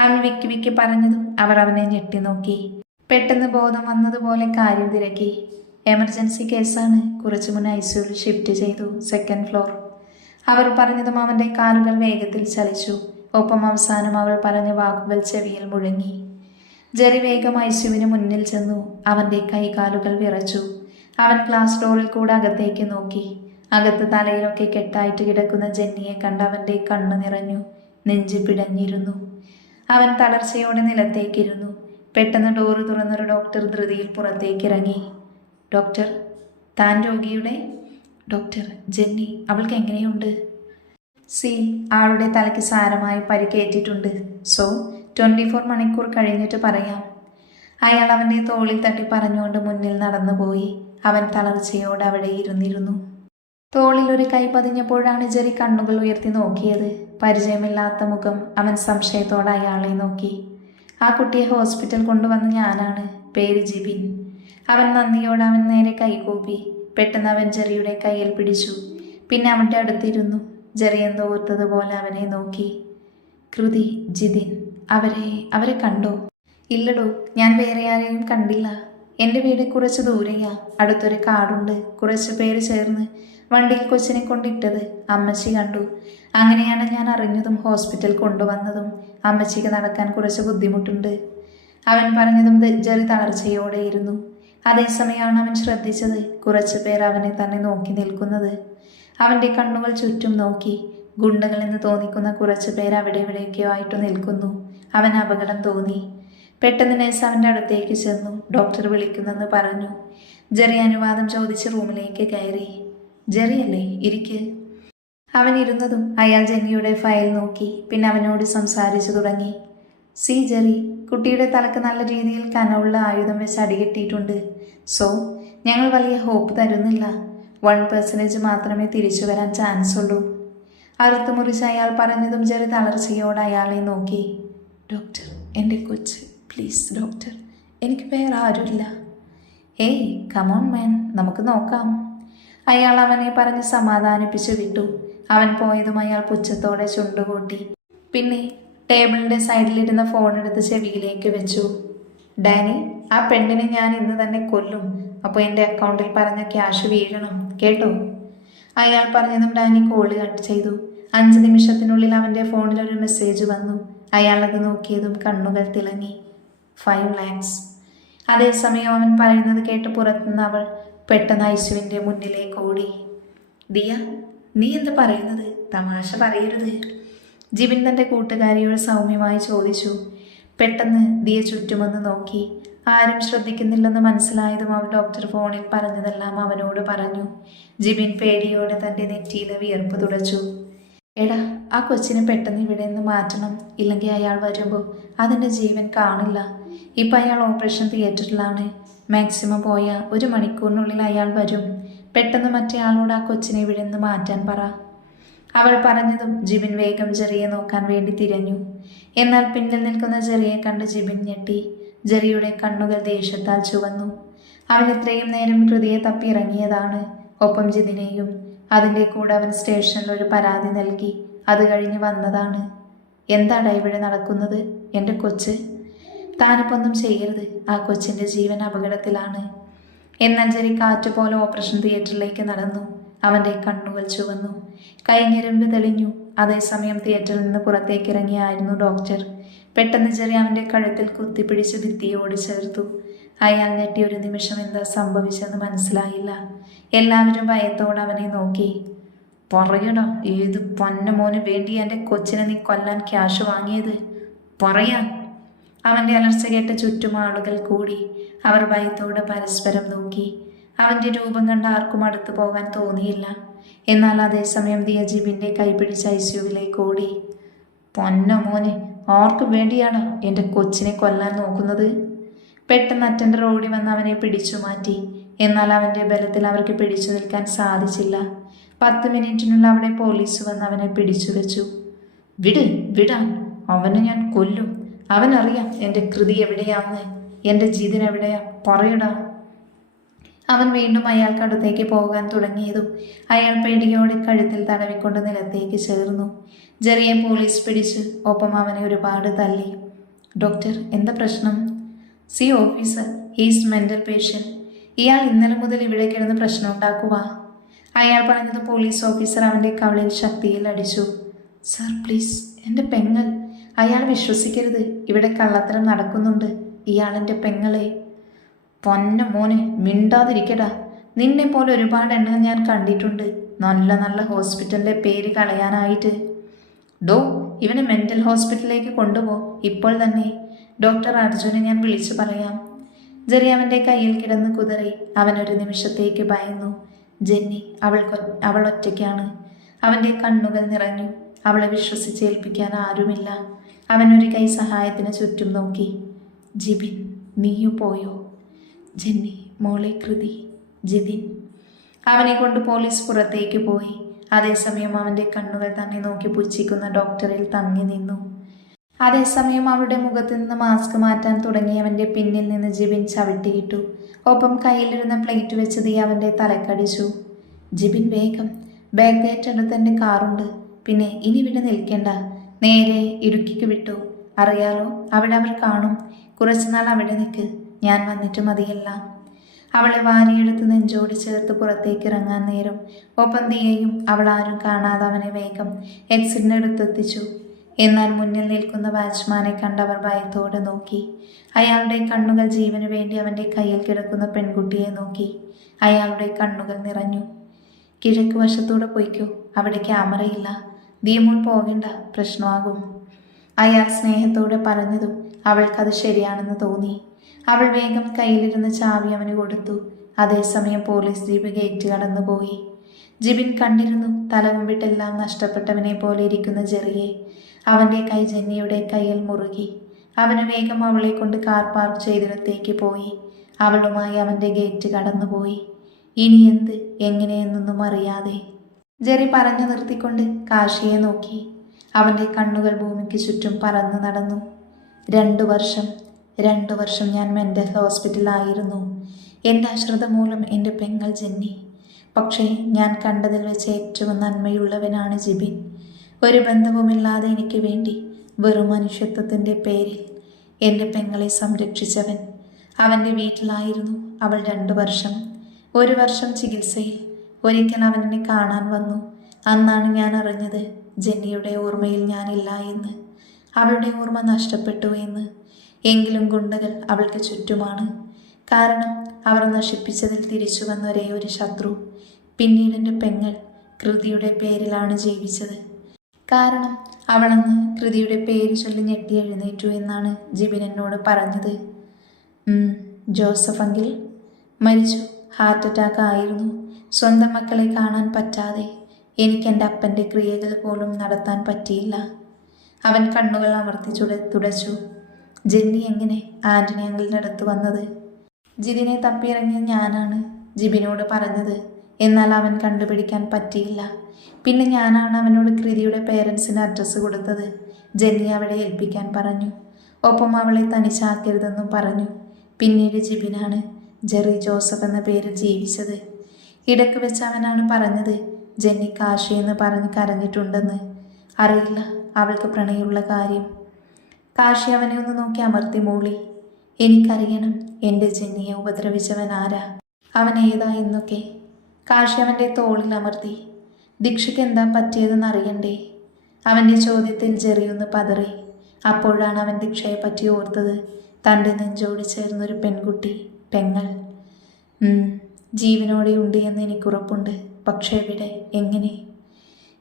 അവൻ വിക്കി പറഞ്ഞതും അവർ അവനെ ഞെട്ടി നോക്കി. പെട്ടെന്ന് ബോധം വന്നതുപോലെ കാര്യം തിരക്കി. എമർജൻസി കേസാണ്. കുറച്ചു മുൻ ICUവിൽ ഷിഫ്റ്റ് ചെയ്തു, 2nd ഫ്ലോർ. അവർ പറഞ്ഞതും അവൻ്റെ കാലുകൾ വേഗത്തിൽ ചലിച്ചു. ഒപ്പം അവസാനം അവൾ പറഞ്ഞ വാക്കുകൾ ചെവിയിൽ മുഴങ്ങി. ജെറി വേഗം ICUവിന് മുന്നിൽ ചെന്നു. അവൻ്റെ കൈകാലുകൾ വിറച്ചു. അവൻ ഗ്ലാസ് ഡോറിൽ കൂടെ അകത്തേക്ക് നോക്കി. അകത്ത് തലയിലൊക്കെ കെട്ടായിട്ട് കിടക്കുന്ന ജെന്നിയെ കണ്ട് അവൻ്റെ കണ്ണു നിറഞ്ഞു. നെഞ്ച് പിടഞ്ഞിരുന്നു. അവൻ തളർച്ചയോടെ നിലത്തേക്കിരുന്നു. പെട്ടെന്ന് ഡോറ് തുറന്നൊരു ഡോക്ടർ ധൃതിയിൽ പുറത്തേക്കിറങ്ങി. ഡോക്ടർ, താൻ രോഗിയുടെ? ഡോക്ടർ, ജെന്നി, അവൾക്ക് എങ്ങനെയുണ്ട്? ആളുടെ തലയ്ക്ക് സാരമായി പരിക്കേറ്റിട്ടുണ്ട്. 24 മണിക്കൂർ കഴിഞ്ഞിട്ട് പറയാം. അയാൾ അവൻ്റെ തോളിൽ തട്ടി പറഞ്ഞുകൊണ്ട് മുന്നിൽ നടന്നുപോയി. അവൻ തളർച്ചയോടെ അവിടെ ഇരുന്നിരുന്നു. തോളിൽ ഒരു കൈ പതിഞ്ഞപ്പോഴാണ് ജെറി കണ്ണുകൾ ഉയർത്തി നോക്കിയത്. പരിചയമില്ലാത്ത മുഖം. അവൻ സംശയത്തോടെ അയാളെ നോക്കി. ആ കുട്ടിയെ ഹോസ്പിറ്റൽ കൊണ്ടുവന്ന് ഞാനാണ്. പേര് ജിബിൻ. അവൻ നന്ദിയോടെ അവൻ നേരെ കൈകൂപ്പി. പെട്ടെന്ന് അവൻ ജെറിയുടെ കയ്യിൽ പിടിച്ചു. പിന്നെ അവൻ്റെ അടുത്തിരുന്നു. ജെറി എന്തോ ഓർത്തതുപോലെ അവനെ നോക്കി. കൃതി, ജിതിൻ, അവരെ കണ്ടോ? ഇല്ലടോ, ഞാൻ വേറെ ആരെയും കണ്ടില്ല. എൻ്റെ വീട് കുറച്ച് ദൂരെയാ. അടുത്തൊരു കാടുണ്ട്. കുറച്ച് പേര് ചേർന്ന് വണ്ടിയിൽ കൊച്ചിനെ കൊണ്ടിട്ടത് അമ്മച്ചി കണ്ടു. അങ്ങനെയാണ് ഞാൻ അറിഞ്ഞതും ഹോസ്പിറ്റൽ കൊണ്ടുവന്നതും. അമ്മച്ചിക്ക് നടക്കാൻ കുറച്ച് ബുദ്ധിമുട്ടുണ്ട്. അവൻ പറഞ്ഞതും ജെറി തളർച്ചയോടെയിരുന്നു. അതേസമയമാണ് അവൻ ശ്രദ്ധിച്ചത് കുറച്ച് പേർ അവനെ തന്നെ നോക്കി നിൽക്കുന്നത്. അവൻ്റെ കണ്ണുകൾ ചുറ്റും നോക്കി. ഗുണ്ടകളെന്ന് തോന്നിക്കുന്ന കുറച്ച് പേർ അവിടെ എവിടെയൊക്കെയോ ആയിട്ട് നിൽക്കുന്നു. അവൻ അപകടം തോന്നി. പെട്ടെന്ന് നേഴ്സ് അവൻ്റെ അടുത്തേക്ക് ചെന്നു. ഡോക്ടർ വിളിക്കുന്നെന്ന് പറഞ്ഞു. ജെറി അനുവാദം ചോദിച്ച് റൂമിലേക്ക് കയറി. ജെറിയല്ലേ, ഇരിക്ക്. അവൻ ഇരുന്നതും അയാൾ ജെന്നിയുടെ ഫയൽ നോക്കി. പിന്നെ അവനോട് സംസാരിച്ചു തുടങ്ങി. ജെറി, കുട്ടിയുടെ തലക്ക് നല്ല രീതിയിൽ കനമുള്ള ആയുധം വെച്ച് അടികെട്ടിയിട്ടുണ്ട്. ഞങ്ങൾ വലിയ ഹോപ്പ് തരുന്നില്ല. 1% മാത്രമേ തിരിച്ചു വരാൻ ചാൻസ് ഉള്ളൂ. അറുത്തുമുറിച്ച് അയാൾ പറഞ്ഞതും ജെറി തളർച്ചയോടെ അയാളെ നോക്കി. ഡോക്ടർ, എൻ്റെ കൊച്ച്, പ്ലീസ് ഡോക്ടർ, എനിക്ക് വേറെ ആരുമില്ല. കമോൺ മാൻ, നമുക്ക് നോക്കാം. അയാൾ അവനെ പറഞ്ഞ് സമാധാനിപ്പിച്ചു വിട്ടു. അവൻ പോയതും അയാൾ പുച്ഛത്തോടെ ചുണ്ടുകൂട്ടി. പിന്നെ ടേബിളിൻ്റെ സൈഡിലിരുന്ന ഫോൺ എടുത്ത് ചെവിയിലേക്ക് വെച്ചു. ഡാനി, ആ പെണ്ണിനെ ഞാൻ ഇന്ന് തന്നെ കൊല്ലും. അപ്പോൾ എൻ്റെ അക്കൗണ്ടിൽ പറഞ്ഞ ക്യാഷ് വീഴണം, കേട്ടോ? അയാൾ പറഞ്ഞതും ഡാനി കോള് കട്ട് ചെയ്തു. 5 നിമിഷത്തിനുള്ളിൽ അവൻ്റെ ഫോണിൽ ഒരു മെസ്സേജ് വന്നു. അയാളത് നോക്കിയതും കണ്ണുകൾ തിളങ്ങി. 5 lakhs. അതേസമയം അവൻ പറയുന്നത് കേട്ട് പുറത്തുനിന്ന് അവൾ പെട്ടെന്ന് ഐസുവിൻ്റെ മുന്നിലേക്ക് ഓടി. ദിയ, നീ എന്ത് പറയുന്നത്? തമാശ പറയരുത്. ജിബിൻ തൻ്റെ കൂട്ടുകാരിയോട് സൗമ്യമായി ചോദിച്ചു. പെട്ടെന്ന് ദിയ ചുറ്റുമൊന്ന് നോക്കി. ആരും ശ്രദ്ധിക്കുന്നില്ലെന്ന് മനസ്സിലായതും അവൾ ഡോക്ടർ ഫോണിൽ പറഞ്ഞതെല്ലാം അവനോട് പറഞ്ഞു. ജിബിൻ പേടിയോടെ തൻ്റെ നെറ്റിയിലെ വിയർപ്പ് തുടച്ചു. എടാ, ആ കൊച്ചിനെ പെട്ടെന്ന് ഇവിടെ നിന്ന് മാറ്റണം. ഇല്ലെങ്കിൽ അയാൾ വരുമ്പോൾ അതിൻ്റെ ജീവൻ കാണില്ല. ഇപ്പം അയാൾ ഓപ്പറേഷൻ തിയേറ്ററിലാണ്. മാക്സിമം പോയാൽ 1 മണിക്കൂറിനുള്ളിൽ അയാൾ വരും. പെട്ടെന്ന് മറ്റേ ആളോട് ആ കൊച്ചിനെ ഇവിടെ നിന്ന് മാറ്റാൻ പറ. അവൾ പറഞ്ഞതും ജിബിൻ വേഗം ജെറിയെ നോക്കാൻ വേണ്ടി തിരഞ്ഞു. എന്നാൽ പിന്നിൽ നിൽക്കുന്ന ജെറിയെ കണ്ട് ജിബിൻ ഞെട്ടി. ജെറിയുടെ കണ്ണുകൾ ദേഷ്യത്താൽ ചുവന്നു. അവൻ ഇത്രയും നേരം ഹൃദയെ തപ്പി ഇറങ്ങിയതാണ്, ഒപ്പം ജിതിനെയും. അതിൻ്റെ കൂടെ അവൻ സ്റ്റേഷനിൽ ഒരു പരാതി നൽകി. അത് കഴിഞ്ഞ് വന്നതാണ്. എന്താടാ ഇവിടെ നടക്കുന്നത്? എൻ്റെ കൊച്ച്. താനിപ്പൊന്നും ചെയ്യരുത്. ആ കൊച്ചിൻ്റെ ജീവൻ അപകടത്തിലാണ്. എന്നാൽ ജെറി കാറ്റുപോലെ ഓപ്പറേഷൻ തിയേറ്ററിലേക്ക് നടന്നു. അവൻ്റെ കണ്ണുകൾ ചുവന്നു. കൈഞ്ഞിരമ്പ് തെളിഞ്ഞു. അതേസമയം തിയേറ്ററിൽ നിന്ന് പുറത്തേക്കിറങ്ങിയായിരുന്നു ഡോക്ടർ. പെട്ടെന്ന് ജെറി അവൻ്റെ കഴുത്തിൽ കുത്തിപ്പിടിച്ച് ഭിത്തിയോട് ചേർത്തു. അയാൾ ഞെട്ടി. ഒരു നിമിഷം എന്താ സംഭവിച്ചെന്ന് മനസ്സിലായില്ല. എല്ലാവരും ഭയത്തോടെ അവനെ നോക്കി. പറയടാ, ഏത് പൊന്നമോന് വേണ്ടി എൻ്റെ കൊച്ചിനെ നീ കൊല്ലാൻ ക്യാഷ് വാങ്ങിയത്? പറയാൻ. അവൻ്റെ അലർച്ച കേട്ട ചുറ്റും ആളുകൾ കൂടി. അവർ ഭയത്തോടെ പരസ്പരം നോക്കി. അവൻ്റെ രൂപം കണ്ട് ആർക്കും അടുത്തു പോകാൻ തോന്നിയില്ല. എന്നാൽ അതേസമയം ദിയ ജിബിൻ്റെ കൈപിടിച്ച് ഐസിയുവിലേക്ക് ഓടി. പൊന്നമോനെ, ആർക്കു വേണ്ടിയാണ് എൻ്റെ കൊച്ചിനെ കൊല്ലാൻ നോക്കുന്നത്? പെട്ടെന്ന് അറ്റൻഡർ ഓടി വന്ന് അവനെ പിടിച്ചു മാറ്റി. എന്നാൽ അവൻ്റെ ബലത്തിൽ അവർക്ക് പിടിച്ചു നിൽക്കാൻ സാധിച്ചില്ല. 10 മിനിറ്റിനുള്ളിൽ അവിടെ പോലീസ് വന്ന് അവനെ പിടിച്ചു വെച്ചു. വിടാൻ, അവനെ ഞാൻ കൊല്ലും. അവനറിയാം എൻ്റെ കൃതി എവിടെയാന്ന്. എൻ്റെ ജിതിൻ എവിടെയാ? പറയടാ. അവൻ വീണ്ടും അയാൾക്കടുത്തേക്ക് പോകാൻ തുടങ്ങിയതും അയാൾ പേടിയോടെ കഴുത്തിൽ തടവിക്കൊണ്ട് നിലത്തേക്ക് ചേർന്നു. ജെറിയെ പോലീസ് പിടിച്ചു. ഒപ്പം അവനെ ഒരുപാട് തല്ലി. ഡോക്ടർ, എന്താ പ്രശ്നം? C officer, he's mental patient. ഇയാൾ ഇന്നലെ മുതൽ ഇവിടെ കിടന്ന് പ്രശ്നം ഉണ്ടാക്കുക. അയാൾ പറഞ്ഞത് പോലീസ് ഓഫീസർ അവൻ്റെ കവളിൽ ശക്തിയിൽ അടിച്ചു. സർ പ്ലീസ്, എൻ്റെ പെങ്ങൾ. അയാൾ വിശ്വസിക്കരുത്. ഇവിടെ കള്ളത്തരം നടക്കുന്നുണ്ട്. ഇയാളെൻ്റെ പെങ്ങളെ. പൊന്ന മോനെ, മിണ്ടാതിരിക്കടാ. നിന്നെ പോലെ ഒരുപാട് എണ്ണം ഞാൻ കണ്ടിട്ടുണ്ട്, നല്ല നല്ല ഹോസ്പിറ്റലിൻ്റെ പേര് കളയാനായിട്ട്. ഡോ, ഇവനെ മെൻ്റൽ ഹോസ്പിറ്റലിലേക്ക് കൊണ്ടുപോ ഇപ്പോൾ തന്നെ. ഡോക്ടർ അർജുനെ ഞാൻ വിളിച്ചു പറയാം. ജെറി അവൻ്റെ കയ്യിൽ കിടന്ന് കുതറി. അവനൊരു നിമിഷത്തേക്ക് ഭയന്നു. ജെന്നി, അവൾ ഒറ്റയ്ക്കാണ്. അവൻ്റെ കണ്ണുകൾ നിറഞ്ഞു. അവളെ വിശ്വസിച്ചേൽപ്പിക്കാൻ ആരുമില്ല. അവനൊരു കൈ സഹായത്തിന് ചുറ്റും നോക്കി. ജിബിൻ, നീയും പോയോ? ജെന്നി, മോളെ കൃതി, ജിതിൻ. അവനെ കൊണ്ട് പോലീസ് പുറത്തേക്ക് പോയി. അതേസമയം അവൻ്റെ കണ്ണുകൾ തന്നെ നോക്കി പുച്ഛിക്കുന്ന ഡോക്ടറിൽ തങ്ങി നിന്നു. അതേസമയം അവളുടെ മുഖത്ത് നിന്ന് മാസ്ക് മാറ്റാൻ തുടങ്ങിയവൻ്റെ പിന്നിൽ നിന്ന് ജിബിൻ ചവിട്ടിയിട്ടു. ഒപ്പം കയ്യിലിരുന്ന പ്ലേറ്റ് വെച്ച് തീ അവൻ്റെ തലക്കടിച്ചു. ജിബിൻ, വേഗം ബാക്ക് ഗേറ്റ് അടുത്ത് എൻ്റെ കാറുണ്ട്. പിന്നെ ഇനി ഇവിടെ നിൽക്കേണ്ട, നേരെ ഇടുക്കിക്ക് വിട്ടു. അറിയാലോ, അവിടെ അവൾ കാണും. കുറച്ചുനാൾ അവിടെ നിൽക്ക്. ഞാൻ വന്നിട്ട് മതിയല്ല. അവളെ വാരിയെടുത്ത് നെഞ്ചോടി ചേർത്ത് പുറത്തേക്ക് ഇറങ്ങാൻ നേരം ഒപ്പം ദിയയും അവൾ ആരും കാണാതെ അവനെ വേഗം എക്സിറ്റിനടുത്തെത്തിച്ചു. എന്നാൽ മുന്നിൽ നിൽക്കുന്ന വാച്ച്മാനെ കണ്ടവർ ഭയത്തോടെ നോക്കി. അയാളുടെ കണ്ണുകൾ ജീവന് വേണ്ടി അവൻ്റെ കയ്യിൽ കിടക്കുന്ന പെൺകുട്ടിയെ നോക്കി. അയാളുടെ കണ്ണുകൾ നിറഞ്ഞു. കിഴക്ക് വശത്തൂടെ പോയിക്കോ, അവിടെ ക്യാമറയില്ല. ദിയമോൾ പോകേണ്ട, പ്രശ്നമാകും. അയാൾ സ്നേഹത്തോടെ പറഞ്ഞതും അവൾക്കത് ശരിയാണെന്ന് തോന്നി. അവൾ വേഗം കയ്യിലിരുന്ന ചാവി അവന് കൊടുത്തു. അതേസമയം പോലീസ് ജീപ്പ് ഗേറ്റ് കടന്നുപോയി. ജിബിൻ കണ്ടിരുന്നു തലകുമ്പിട്ടെല്ലാം നഷ്ടപ്പെട്ടവനെ പോലെ ഇരിക്കുന്ന ജെറിയെ. അവൻ്റെ കൈ ജെന്നിയുടെ കയ്യിൽ മുറുകി. അവന് വേഗം അവളെ കൊണ്ട് കാർ പാർക്ക് ചെയ്തിടത്തേക്ക് പോയി. അവളുമായി അവൻ്റെ ഗേറ്റ് കടന്നുപോയി. ഇനി എന്ത്, എങ്ങനെയെന്നൊന്നും അറിയാതെ ജെറി പറഞ്ഞു നിർത്തിക്കൊണ്ട് കാശിയെ നോക്കി. അവൻ്റെ കണ്ണുകൾ ഭൂമിക്ക് ചുറ്റും പറന്നു നടന്നു. 2 വർഷം ഞാൻ മെൻ്റൽ ഹോസ്പിറ്റലായിരുന്നു. എൻ്റെ അശ്രദ്ധ മൂലം എൻ്റെ പെങ്ങൾ ജെന്നി. പക്ഷേ ഞാൻ കണ്ടതിൽ വെച്ച് ഏറ്റവും നന്മയുള്ളവനാണ് ജിബിൻ. ഒരു ബന്ധവുമില്ലാതെ എനിക്ക് വേണ്ടി വെറും മനുഷ്യത്വത്തിൻ്റെ പേരിൽ എൻ്റെ പെങ്ങളെ സംരക്ഷിച്ചവൻ. അവൻ്റെ വീട്ടിലായിരുന്നു അവൾ 2 വർഷം. 1 വർഷം ചികിത്സയിൽ. ഒരിക്കൽ അവൻ എന്നെ കാണാൻ വന്നു. അന്നാണ് ഞാൻ അറിഞ്ഞത് ജെന്നിയുടെ ഓർമ്മയിൽ ഞാനില്ല എന്ന്. അവളുടെ ഓർമ്മ നഷ്ടപ്പെട്ടു എന്ന്. എങ്കിലും ഗുണ്ടകൾ അവൾക്ക് ചുറ്റുമാണ്. കാരണം അവർ നശിപ്പിച്ചതിൽ തിരിച്ചു വന്ന ഒരേ ഒരു ശത്രു. പിന്നീട് എൻ്റെ പെങ്ങൾ കൃതിയുടെ പേരിലാണ് ജീവിച്ചത്. കാരണം അവളന്ന് കൃതിയുടെ പേര് ചൊല്ലി ഞെട്ടി എഴുന്നേറ്റു എന്നാണ് ജിബിൻ എന്നോട് പറഞ്ഞത്. ജോസഫ് അങ്കിൾ മരിച്ചു. ഹാർട്ട് അറ്റാക്ക് ആയിരുന്നു. സ്വന്തം മക്കളെ കാണാൻ പറ്റാതെ എനിക്ക് എൻ്റെ അപ്പൻ്റെ ക്രിയകൾ പോലും നടത്താൻ പറ്റിയില്ല. അവൻ കണ്ണുകൾ അമർത്തി തുടച്ചു. ജെന്നി എങ്ങനെ ആൻ്റണി അങ്കിളിൻ്റെ അടുത്ത് വന്നത്? ജിതിനെ തപ്പിയിറങ്ങിയ ഞാനാണ് ജിബിനോട് പറഞ്ഞത്. എന്നാൽ അവൻ കണ്ടുപിടിക്കാൻ പറ്റിയില്ല. പിന്നെ ഞാനാണ് അവനോട് കൃതിയുടെ പേരൻസിൻ്റെ അഡ്രസ്സ് കൊടുത്തത്. ജെന്നി അവളെ ഏൽപ്പിക്കാൻ പറഞ്ഞു. ഒപ്പം അവളെ തനിച്ചാക്കരുതെന്നും പറഞ്ഞു. പിന്നീട് ജിബിനാണ് ജെറി ജോസഫ് എന്ന പേരിൽ ജീവിച്ചത്. ഇടയ്ക്ക് വെച്ച് അവനാണ് പറഞ്ഞത് ജെന്നി കാശി എന്ന് പറഞ്ഞ് കരഞ്ഞിട്ടുണ്ടെന്ന്. അറിയില്ല അവൾക്ക് പ്രണയമുള്ള കാര്യം. കാശി അവനെ ഒന്ന് നോക്കി അമർത്തി മൂളി. എനിക്കറിയണം എൻ്റെ ജെന്നിയെ ഉപദ്രവിച്ചവൻ ആരാ, അവൻ ഏതാ എന്നൊക്കെ. കാശി അവൻ്റെ തോളിൽ അമർത്തി. ദീക്ഷയ്ക്ക് എന്താ പറ്റിയതെന്ന് അറിയണ്ടേ? അവൻ്റെ ചോദ്യത്തിൽ ജെറിയൊന്ന് പതറി. അപ്പോഴാണ് അവൻ ദീക്ഷയെ പറ്റി ഓർത്തത്. തൻ്റെ നെഞ്ചോട് ചേർന്നൊരു പെൺകുട്ടി, പെങ്ങൾ. ജീവനോടെയുണ്ട് എന്ന് എനിക്കുറപ്പുണ്ട്. പക്ഷേ എവിടെ, എങ്ങനെ?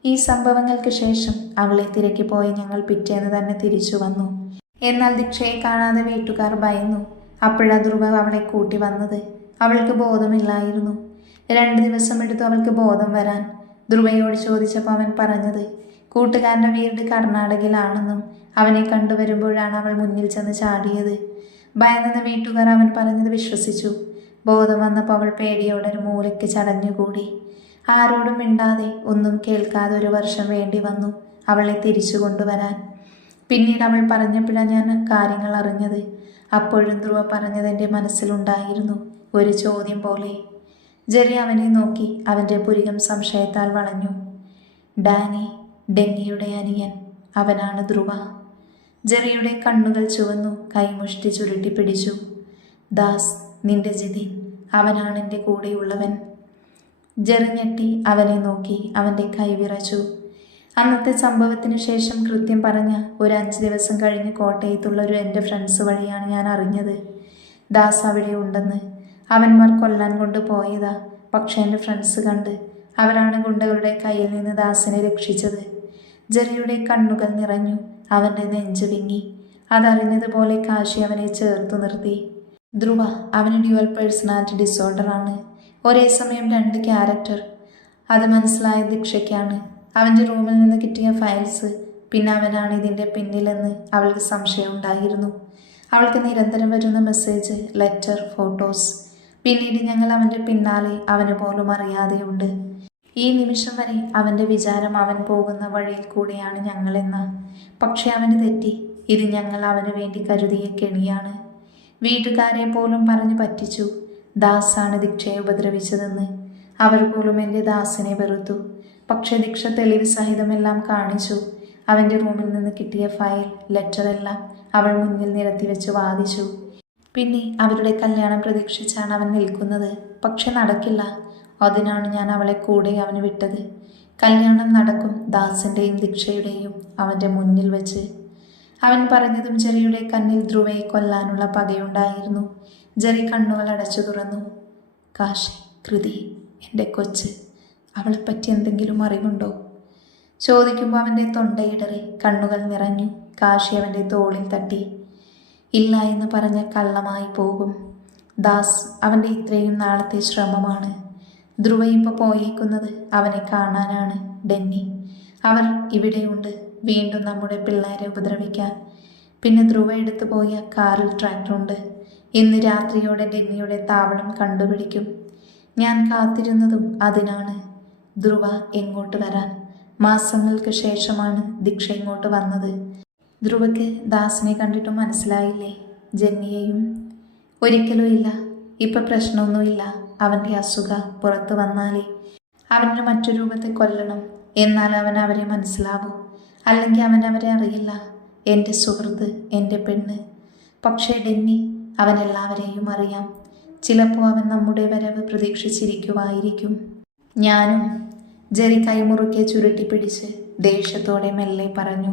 ഈ സംഭവങ്ങൾക്ക് ശേഷം അവളെ തിരക്കി പോയ ഞങ്ങൾ പിറ്റേന്ന് തന്നെ തിരിച്ചു വന്നു. എന്നാൽ ദീക്ഷയെ കാണാതെ വീട്ടുകാർ ഭയന്നു. അപ്പോഴാ ധ്രുവ അവളെ കൂട്ടി വന്നത്. അവൾക്ക് ബോധമില്ലായിരുന്നു. 2 ദിവസം എടുത്തു അവൾക്ക് ബോധം വരാൻ. ധ്രുവയോട് ചോദിച്ചപ്പോൾ അവൻ പറഞ്ഞത് കൂട്ടുകാരൻ്റെ വീട് കർണാടകയിലാണെന്നും അവനെ കണ്ടുവരുമ്പോഴാണ് അവൾ മുന്നിൽ ചെന്ന് ചാടിയത്. ഭയന്ന വീട്ടുകാർ അവൻ പറഞ്ഞത് വിശ്വസിച്ചു. ബോധം വന്നപ്പോൾ അവൾ പേടിയോടെ ഒരു മൂലയ്ക്ക് ചടഞ്ഞുകൂടി. ആരോടും മിണ്ടാതെ ഒന്നും കേൾക്കാതെ 1 വർഷം വേണ്ടി വന്നു അവളെ തിരിച്ചു കൊണ്ടുവരാൻ. പിന്നീട് അവൾ പറഞ്ഞപ്പോഴാണ് ഞാൻ കാര്യങ്ങൾ അറിഞ്ഞത്. അപ്പോഴും ധ്രുവ പറഞ്ഞത് എൻ്റെ മനസ്സിലുണ്ടായിരുന്നു, ഒരു ചോദ്യം പോലെ. ജെറി അവനെ നോക്കി. അവൻ്റെ പുരികം സംശയത്താൽ വളഞ്ഞു. ഡാനി, ഡെന്നിയുടെ അനിയൻ, അവനാണ് ധ്രുവ. ജെറിയുടെ കണ്ണുകൾ ചുവന്നു. കൈമുഷ്ടി ചുരുട്ടി പിടിച്ചു. ദാസ്, നിന്റെ ജിതിൻ, അവനാണ് എൻ്റെ കൂടെയുള്ളവൻ. ജെറി ഞെട്ടി അവനെ നോക്കി. അവൻ്റെ കൈ വിറച്ചു. അന്നത്തെ സംഭവത്തിന് ശേഷം കൃത്യം പറഞ്ഞ ഒരു 5 ദിവസം കഴിഞ്ഞ് കോട്ടയത്തുള്ള എൻ്റെ ഫ്രണ്ട്സ് വഴിയാണ് ഞാൻ അറിഞ്ഞത് ദാസ് അവിടെ ഉണ്ടെന്ന്. അവന്മാർ കൊല്ലാൻ കൊണ്ട് പോയതാ. പക്ഷേ എൻ്റെ ഫ്രണ്ട്സ് കണ്ട്. അവരാണ് ഗുണ്ടകളുടെ കയ്യിൽ നിന്ന് ദാസിനെ രക്ഷിച്ചത്. ജെറിയുടെ കണ്ണുകൾ നിറഞ്ഞു. അവൻ്റെ നെഞ്ച് വിങ്ങി. അതറിഞ്ഞതുപോലെ കാശി അവനെ ചേർത്തു നിർത്തി. ധ്രുവ, അവന് ഡ്യുവൽ പേഴ്സണാലിറ്റി ഡിസോർഡറാണ്. ഒരേ സമയം 2 ക്യാരക്ടർ. അത് മനസ്സിലായ ദീക്ഷയ്ക്കാണ്. അവൻ്റെ റൂമിൽ നിന്ന് കിട്ടിയ ഫയൽസ്, പിന്നെ അവനാണ് ഇതിൻ്റെ പിന്നിലെന്ന് അവൾക്ക് സംശയമുണ്ടായിരുന്നു. അവൾക്ക് നിരന്തരം വരുന്ന മെസ്സേജ്, ലെറ്റർ, ഫോട്ടോസ്. പിന്നീട് ഞങ്ങൾ അവൻ്റെ പിന്നാലെ അവന് പോലും അറിയാതെയുണ്ട്. ഈ നിമിഷം വരെ അവൻ്റെ വിചാരം അവൻ പോകുന്ന വഴിയിൽ കൂടെയാണ് ഞങ്ങളെന്ന. പക്ഷെ അവന് തെറ്റി. ഇത് ഞങ്ങൾ അവന് വേണ്ടി കരുതിയ കെണിയാണ്. വീട്ടുകാരെ പോലും പറഞ്ഞു പറ്റിച്ചു. ദാസാണ് ദീക്ഷയെ ഉപദ്രവിച്ചതെന്ന്. അവർ പോലും എൻ്റെ ദാസിനെ വെറുത്തു. പക്ഷെ ദീക്ഷ തെളിവ് സഹിതമെല്ലാം കാണിച്ചു. അവൻ്റെ റൂമിൽ നിന്ന് കിട്ടിയ ഫയൽ, ലെറ്ററെല്ലാം അവൾ മുന്നിൽ നിരത്തി വെച്ച് വാദിച്ചു. പിന്നെ അവരുടെ കല്യാണം പ്രതീക്ഷിച്ചാണ് അവൻ നിൽക്കുന്നത്. പക്ഷെ നടക്കില്ല. അതിനാണ് ഞാൻ അവളെ കൂടെ അവന് വിട്ടത്. കല്യാണം നടക്കും, ദാസിൻ്റെയും ദീക്ഷയുടെയും, അവൻ്റെ മുന്നിൽ വെച്ച്. അവൻ പറഞ്ഞതും ജെറിയുടെ കണ്ണിൽ ധ്രുവയെ കൊല്ലാനുള്ള പകയുണ്ടായിരുന്നു. ജെറി കണ്ണുകൾ അടച്ചു തുറന്നു. കാശി, കൃതി, എൻ്റെ കൊച്ച്, അവളെപ്പറ്റി എന്തെങ്കിലും അറിവുണ്ടോ? ചോദിക്കുമ്പോൾ അവൻ്റെ തൊണ്ടയിടറി. കണ്ണുകൾ നിറഞ്ഞു. കാശി അവൻ്റെ തോളിൽ തട്ടി. ഇല്ല എന്ന് പറഞ്ഞ കള്ളമായി പോകും. ദാസ് അവൻ്റെ ഇത്രയും നാളത്തെ ശ്രമമാണ്. ധ്രുവ ഇപ്പോൾ പോയേക്കുന്നത് അവനെ കാണാനാണ്. ഡെന്നി, അവർ ഇവിടെയുണ്ട്, വീണ്ടും നമ്മുടെ പിള്ളേരെ ഉപദ്രവിക്കാൻ. പിന്നെ ധ്രുവ എടുത്തു പോയ കാറിൽ ട്രാക്ടറുണ്ട്. ഇന്ന് രാത്രിയോടെ ഡെന്നിയുടെ താവളം കണ്ടുപിടിക്കും. ഞാൻ കാത്തിരുന്നതും അതിനാണ്. ധ്രുവ എങ്ങോട്ട് വരാൻ. മാസങ്ങൾക്ക് ശേഷമാണ് ദീക്ഷ ഇങ്ങോട്ട് വന്നത്. ധ്രുവയ്ക്ക് ദാസിനെ കണ്ടിട്ടും മനസ്സിലായില്ലേ? ജെന്നിയെയും? ഒരിക്കലും ഇല്ല. ഇപ്പം പ്രശ്നമൊന്നുമില്ല. അവൻ്റെ അസുഖ പുറത്തു വന്നാലേ അവന് മറ്റു രൂപത്തെ കൊല്ലണം. എന്നാൽ അവൻ അവരെ മനസ്സിലാവൂ. അല്ലെങ്കിൽ അവൻ അവരെ അറിയില്ല. എൻ്റെ സുഹൃത്ത്, എൻ്റെ പെണ്ണ്. പക്ഷേ ഡെന്നി, അവൻ എല്ലാവരെയും അറിയാം. ചിലപ്പോൾ അവൻ നമ്മുടെ വരവ് പ്രതീക്ഷിച്ചിരിക്കുമായിരിക്കും. ഞാനും. ജെറി കൈമുറുക്കെ ചുരുട്ടിപ്പിടിച്ച് ദേഷ്യത്തോടെ മെല്ലെ പറഞ്ഞു.